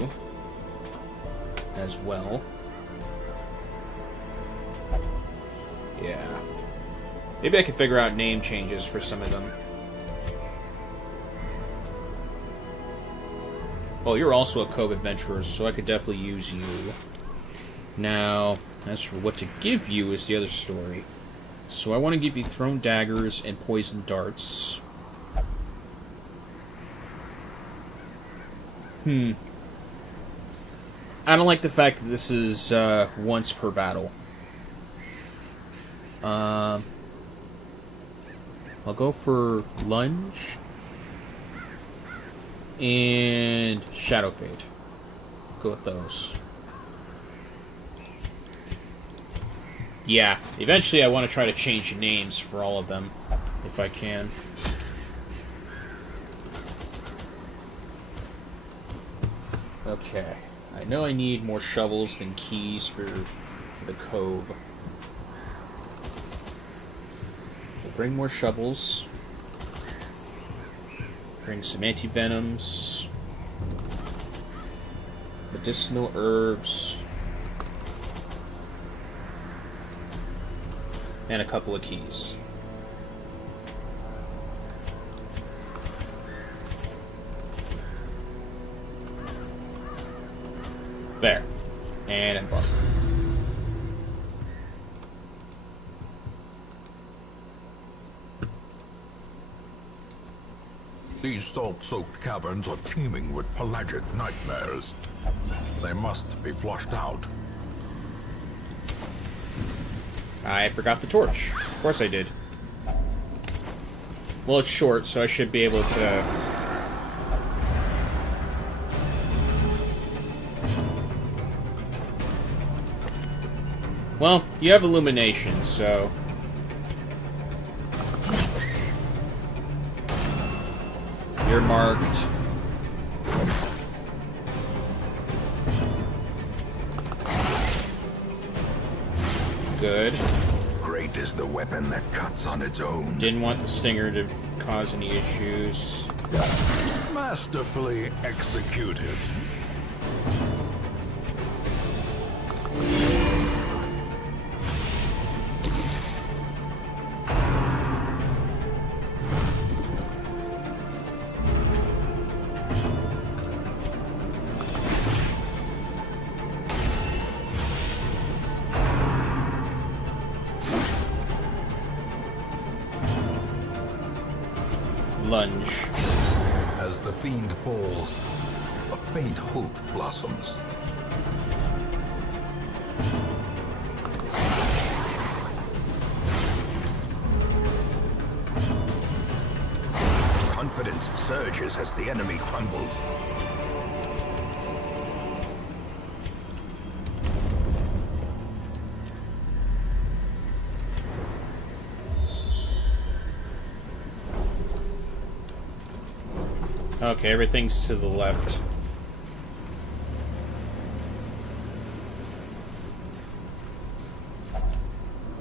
as well. Yeah. Maybe I can figure out name changes for some of them. Well, you're also a Cove adventurer, so I could definitely use you. Now, as for what to give you is the other story. So I want to give you thrown daggers and poison darts. I don't like the fact that this is once per battle. I'll go for lunge and shadow fade. Go with those. Yeah, eventually I want to try to change names for all of them, if I can. Okay, I know I need more shovels than keys for the Cove. We'll bring more shovels. Bring some anti-venoms. Medicinal herbs. And a couple of keys. There. And embark. These salt-soaked caverns are teeming with pelagic nightmares. They must be flushed out. I forgot the torch. Of course I did. Well, it's short, so I should be able to... Well, you have illumination, so... You're marked. Good. Great is the weapon that cuts on its own. Didn't want the stinger to cause any issues. Masterfully executed. Lunge. As the fiend falls, a faint hope blossoms. Confidence surges as the enemy crumbles. Okay, everything's to the left.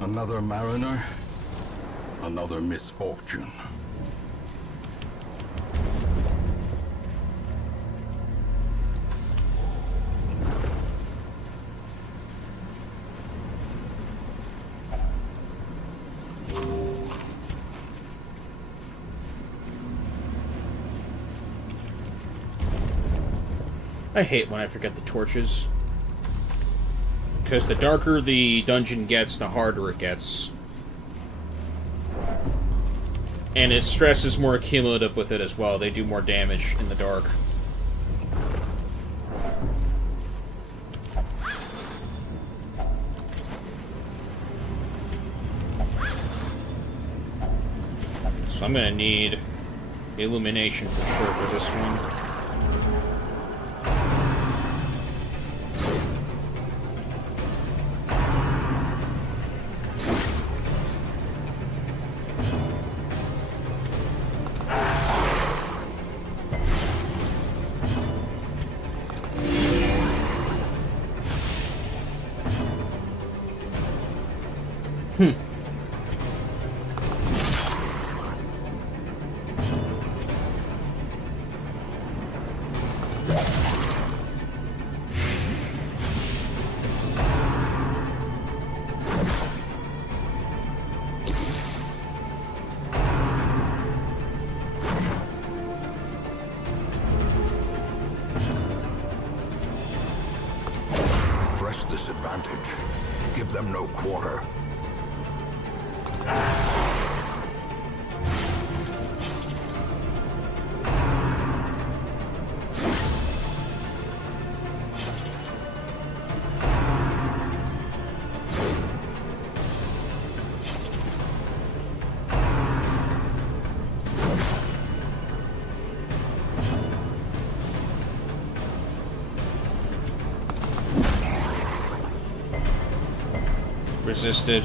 Another mariner, another misfortune. I hate when I forget the torches. Because the darker the dungeon gets, the harder it gets. And its stress is more cumulative with it as well. They do more damage in the dark. So I'm gonna need illumination for sure for this one. Press this advantage. Give them no quarter. Resisted.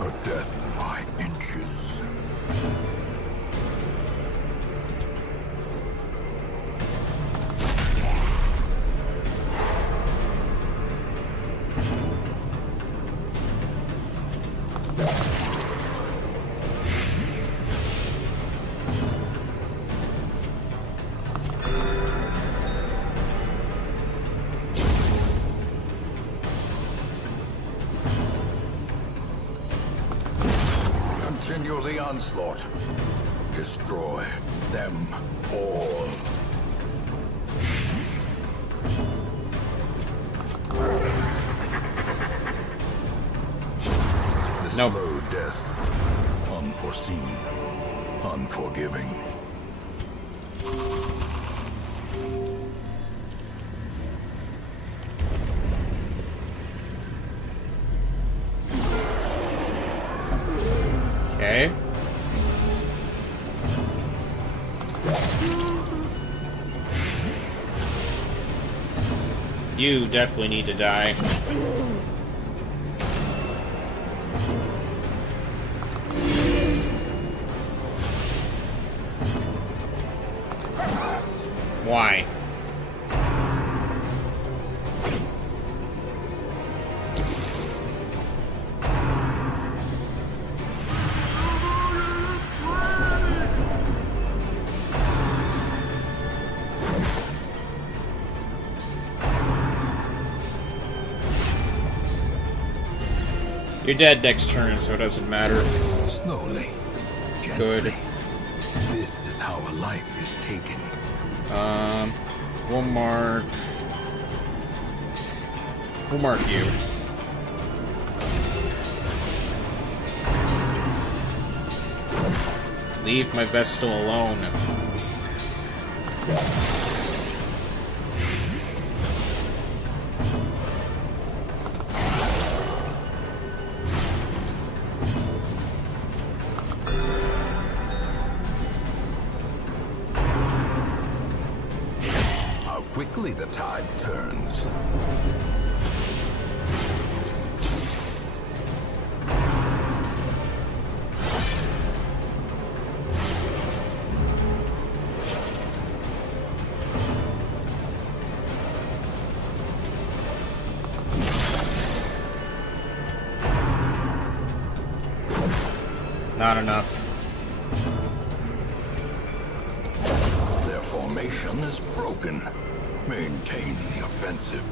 A death by inches. Continue the onslaught. Destroy them all. The Nope. slow death. Unforeseen. Unforgiving. Okay. You definitely need to die. Why? You're dead next turn, so it doesn't matter. Slowly. Gently. Good. This is how a life is taken. We'll mark... We'll mark you. Leave my Vestal alone. How quickly the tide turns. Not enough. Their formation is broken. Maintain the offensive.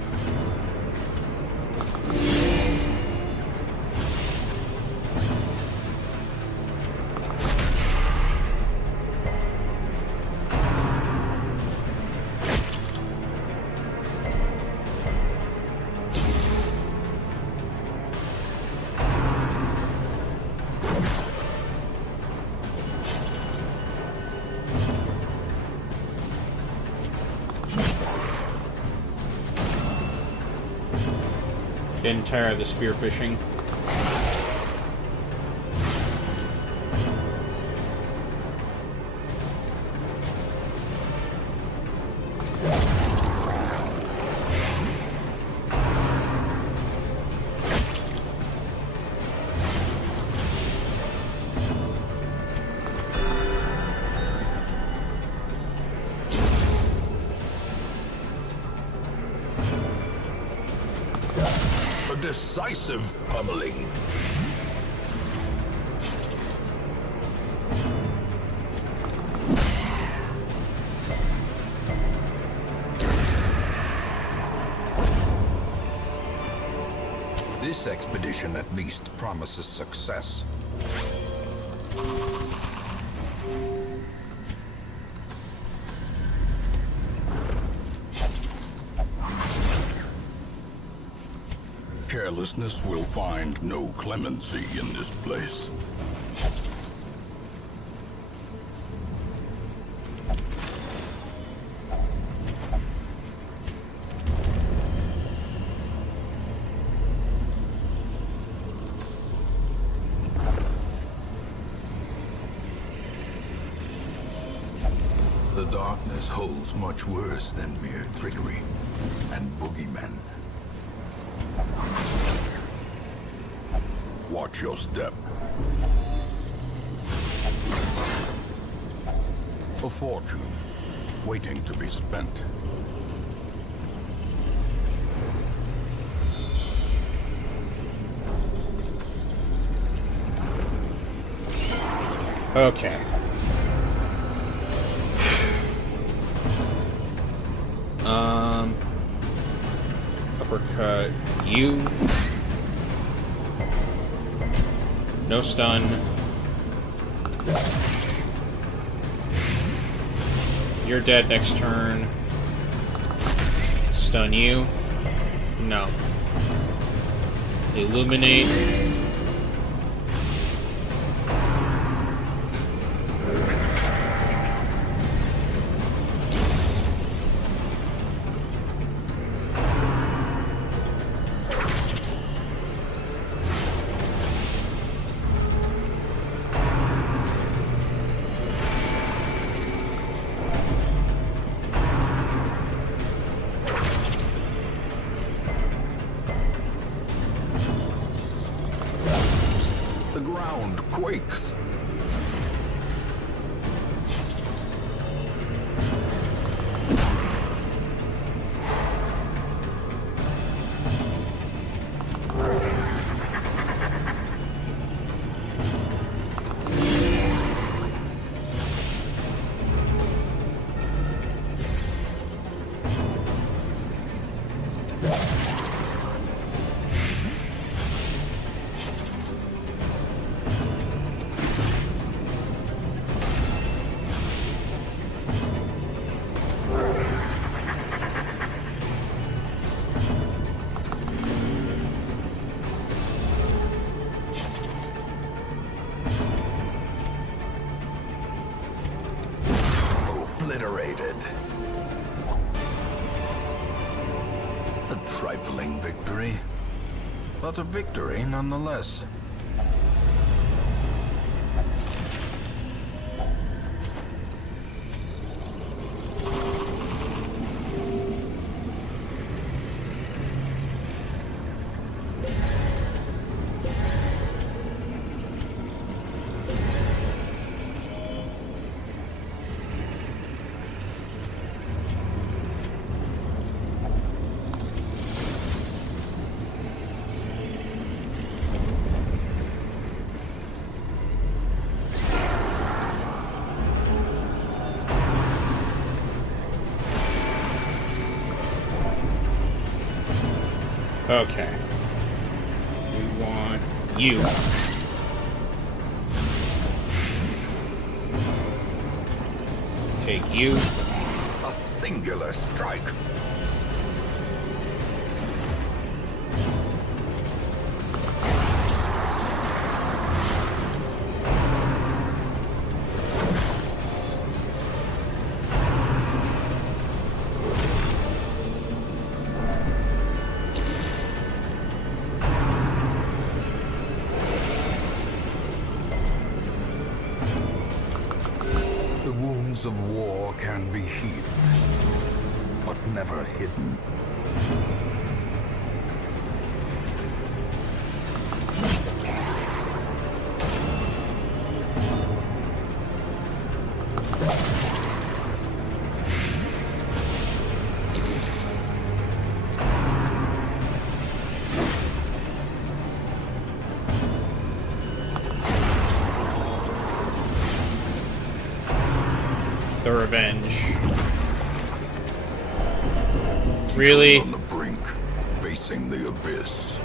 Getting tired of the spearfishing. Decisive pummeling. This expedition at least promises success. Carelessness will find no clemency in this place. The darkness holds much worse than mere trickery and boogeymen. Watch your step. A fortune waiting to be spent. Okay. Uppercut you. No stun. You're dead next turn. Stun you. No. Illuminate. The ground quakes. Obliterated. A trifling victory, but a victory nonetheless. Okay. We want you. Take you. A singular strike. wounds of war can be healed, but never hidden. The revenge. Really? On the brink, facing the abyss.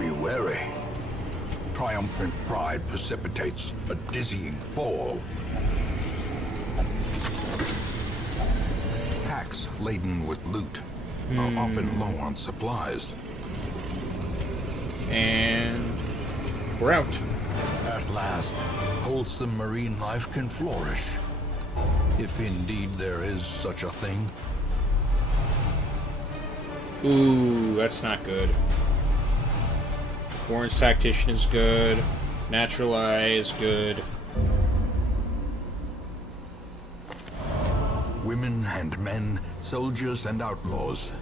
Be wary. Triumphant pride precipitates a dizzying fall. Packs laden with loot are often low on supplies. And we're out. At last, wholesome marine life can flourish. If indeed there is such a thing. Ooh, that's not good. Warren's Tactician is good. Natural Eye is good. Women and men, soldiers and outlaws,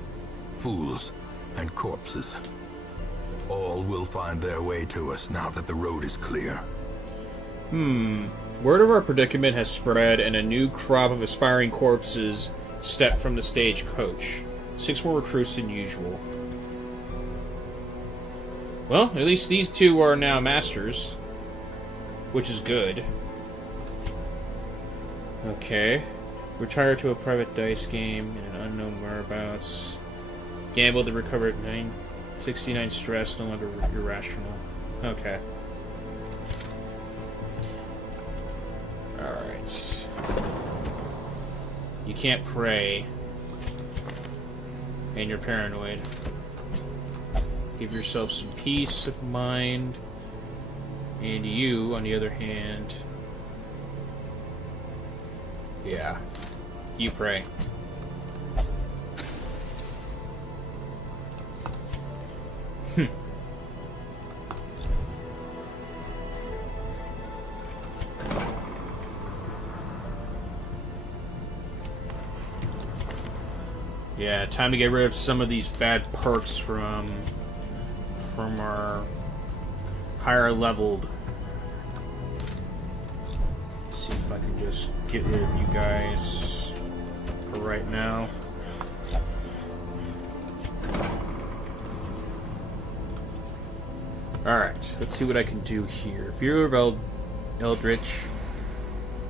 fools and corpses. All will find their way to us now that the road is clear. Word of our predicament has spread, and a new crop of aspiring corpses step from the stagecoach. 6 more recruits than usual. Well, at least these 2 are now masters, which is good. Okay. Retire to a private dice game in an unknown whereabouts. Gamble to recover at 969 stress, no longer irrational. Okay. Alright. You can't pray. And you're paranoid. Give yourself some peace of mind. And you, on the other hand... yeah. You pray. Yeah, time to get rid of some of these bad perks from our higher leveled. Let's see if I can just get rid of you guys for right now. Alright, let's see what I can do here. Fear of Eldritch,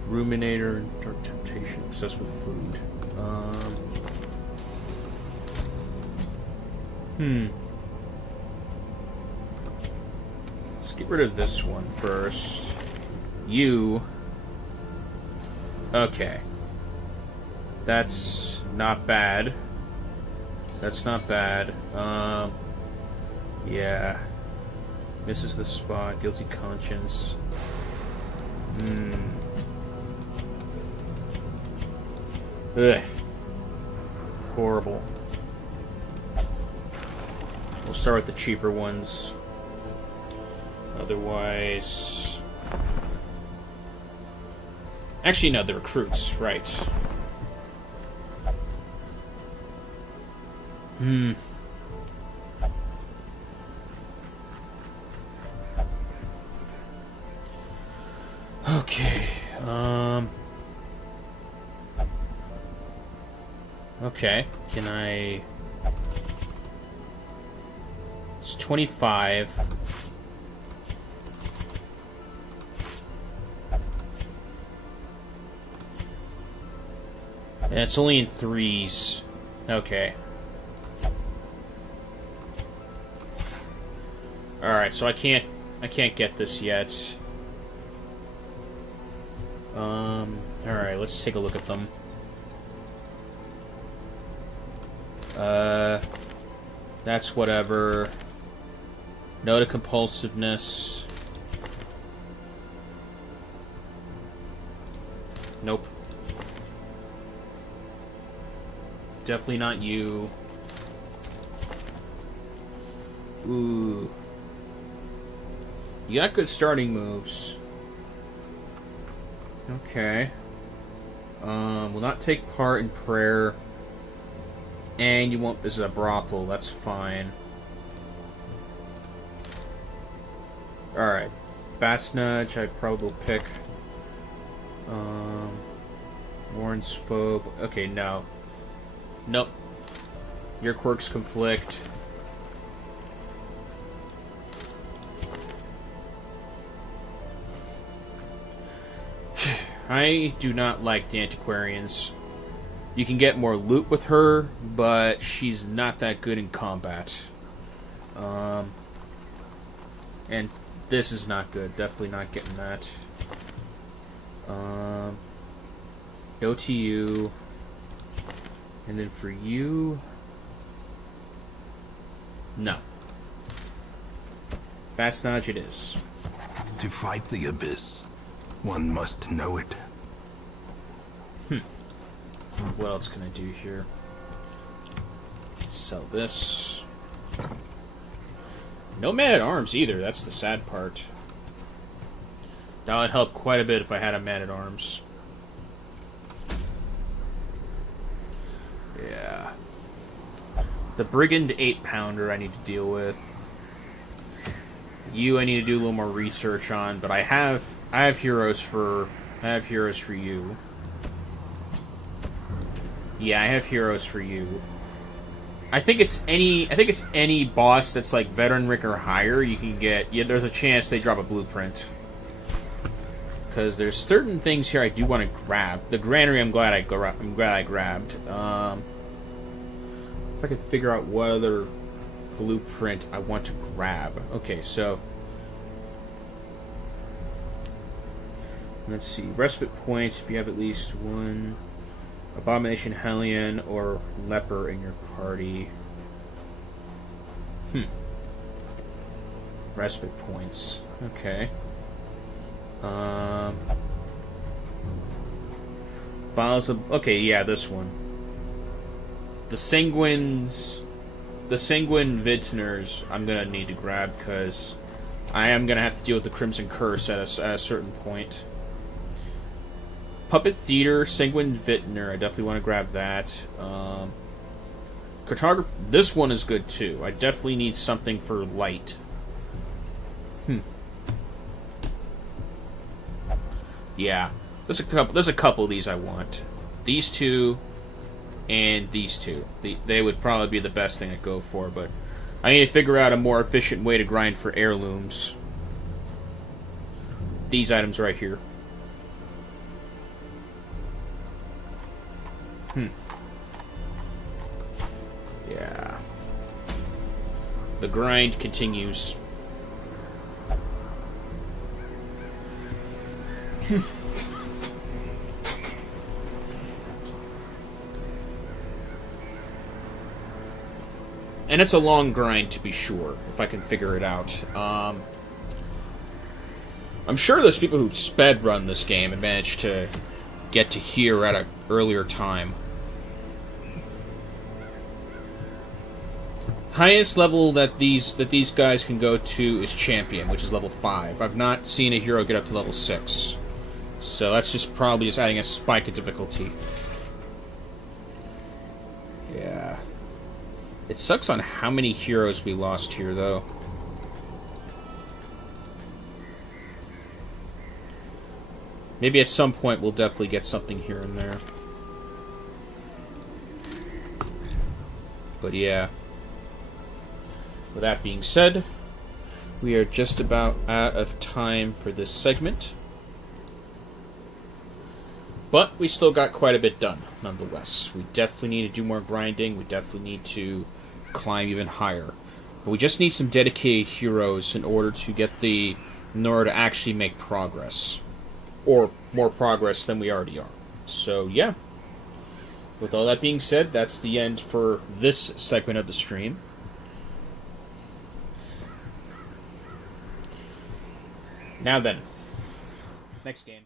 Ruminator, and Dark Temptation, obsessed with food. Let's get rid of this one first. You. Okay. That's not bad. That's not bad. Yeah. Misses the spot. Guilty conscience. Ugh. Horrible. We'll start with the cheaper ones. Otherwise... actually, no, the recruits, right. Okay, okay, can I... it's 25. And it's only in 3s. Okay. Alright, so I can't get this yet. Alright, let's take a look at them. That's whatever. No to compulsiveness. Nope. Definitely not you. Ooh. You got good starting moves. Okay. Will not take part in prayer. And you won't visit a brothel. That's fine. Alright. Bass Nudge, I probably will pick. Warren's Phobe. Okay, no. Nope. Your quirks conflict. I do not like the antiquarians. You can get more loot with her, but she's not that good in combat. And this is not good. Definitely not getting that. Go to you. And then for you... No. Fast Nudge it is. To fight the abyss, one must know it. What else can I do here? Sell this. No man-at-arms either, that's the sad part. That would help quite a bit if I had a man-at-arms. Yeah. The Brigand 8-pounder I need to deal with. You I need to do a little more research on, but I have heroes for you. Yeah, I have heroes for you. I think it's any boss that's like veteran rank or higher you can get. Yeah, there's a chance they drop a blueprint. Because there's certain things here I do want to grab. The granary I'm glad I grabbed. If I could figure out what other blueprint I want to grab. Okay, so let's see. Respite points if you have at least one Abomination Hellion or Leper in your party. Respite points. Okay. Files of... Okay, yeah, this one. The Sanguine Vintners I'm gonna need to grab because I am gonna have to deal with the Crimson Curse at a certain point. Puppet Theater, Sanguine Vintner, I definitely want to grab that. Cartographer, this one is good too. I definitely need something for light. Yeah, there's a couple of these I want. These two and these two. They would probably be the best thing to go for, but I need to figure out a more efficient way to grind for heirlooms. These items right here. Yeah. The grind continues. And it's a long grind, to be sure, if I can figure it out. I'm sure there's people who sped run this game and managed to get to here at an earlier time. Highest level that these guys can go to is Champion, which is level 5. I've not seen a hero get up to level 6. So that's just probably just adding a spike of difficulty. Yeah. It sucks on how many heroes we lost here, though. Maybe at some point we'll definitely get something here and there. But yeah. With that being said, we are just about out of time for this segment. But we still got quite a bit done, nonetheless. We definitely need to do more grinding. We definitely need to climb even higher. But we just need some dedicated heroes in order to actually make progress. Or more progress than we already are. So, yeah. With all that being said, that's the end for this segment of the stream. Now then, next game.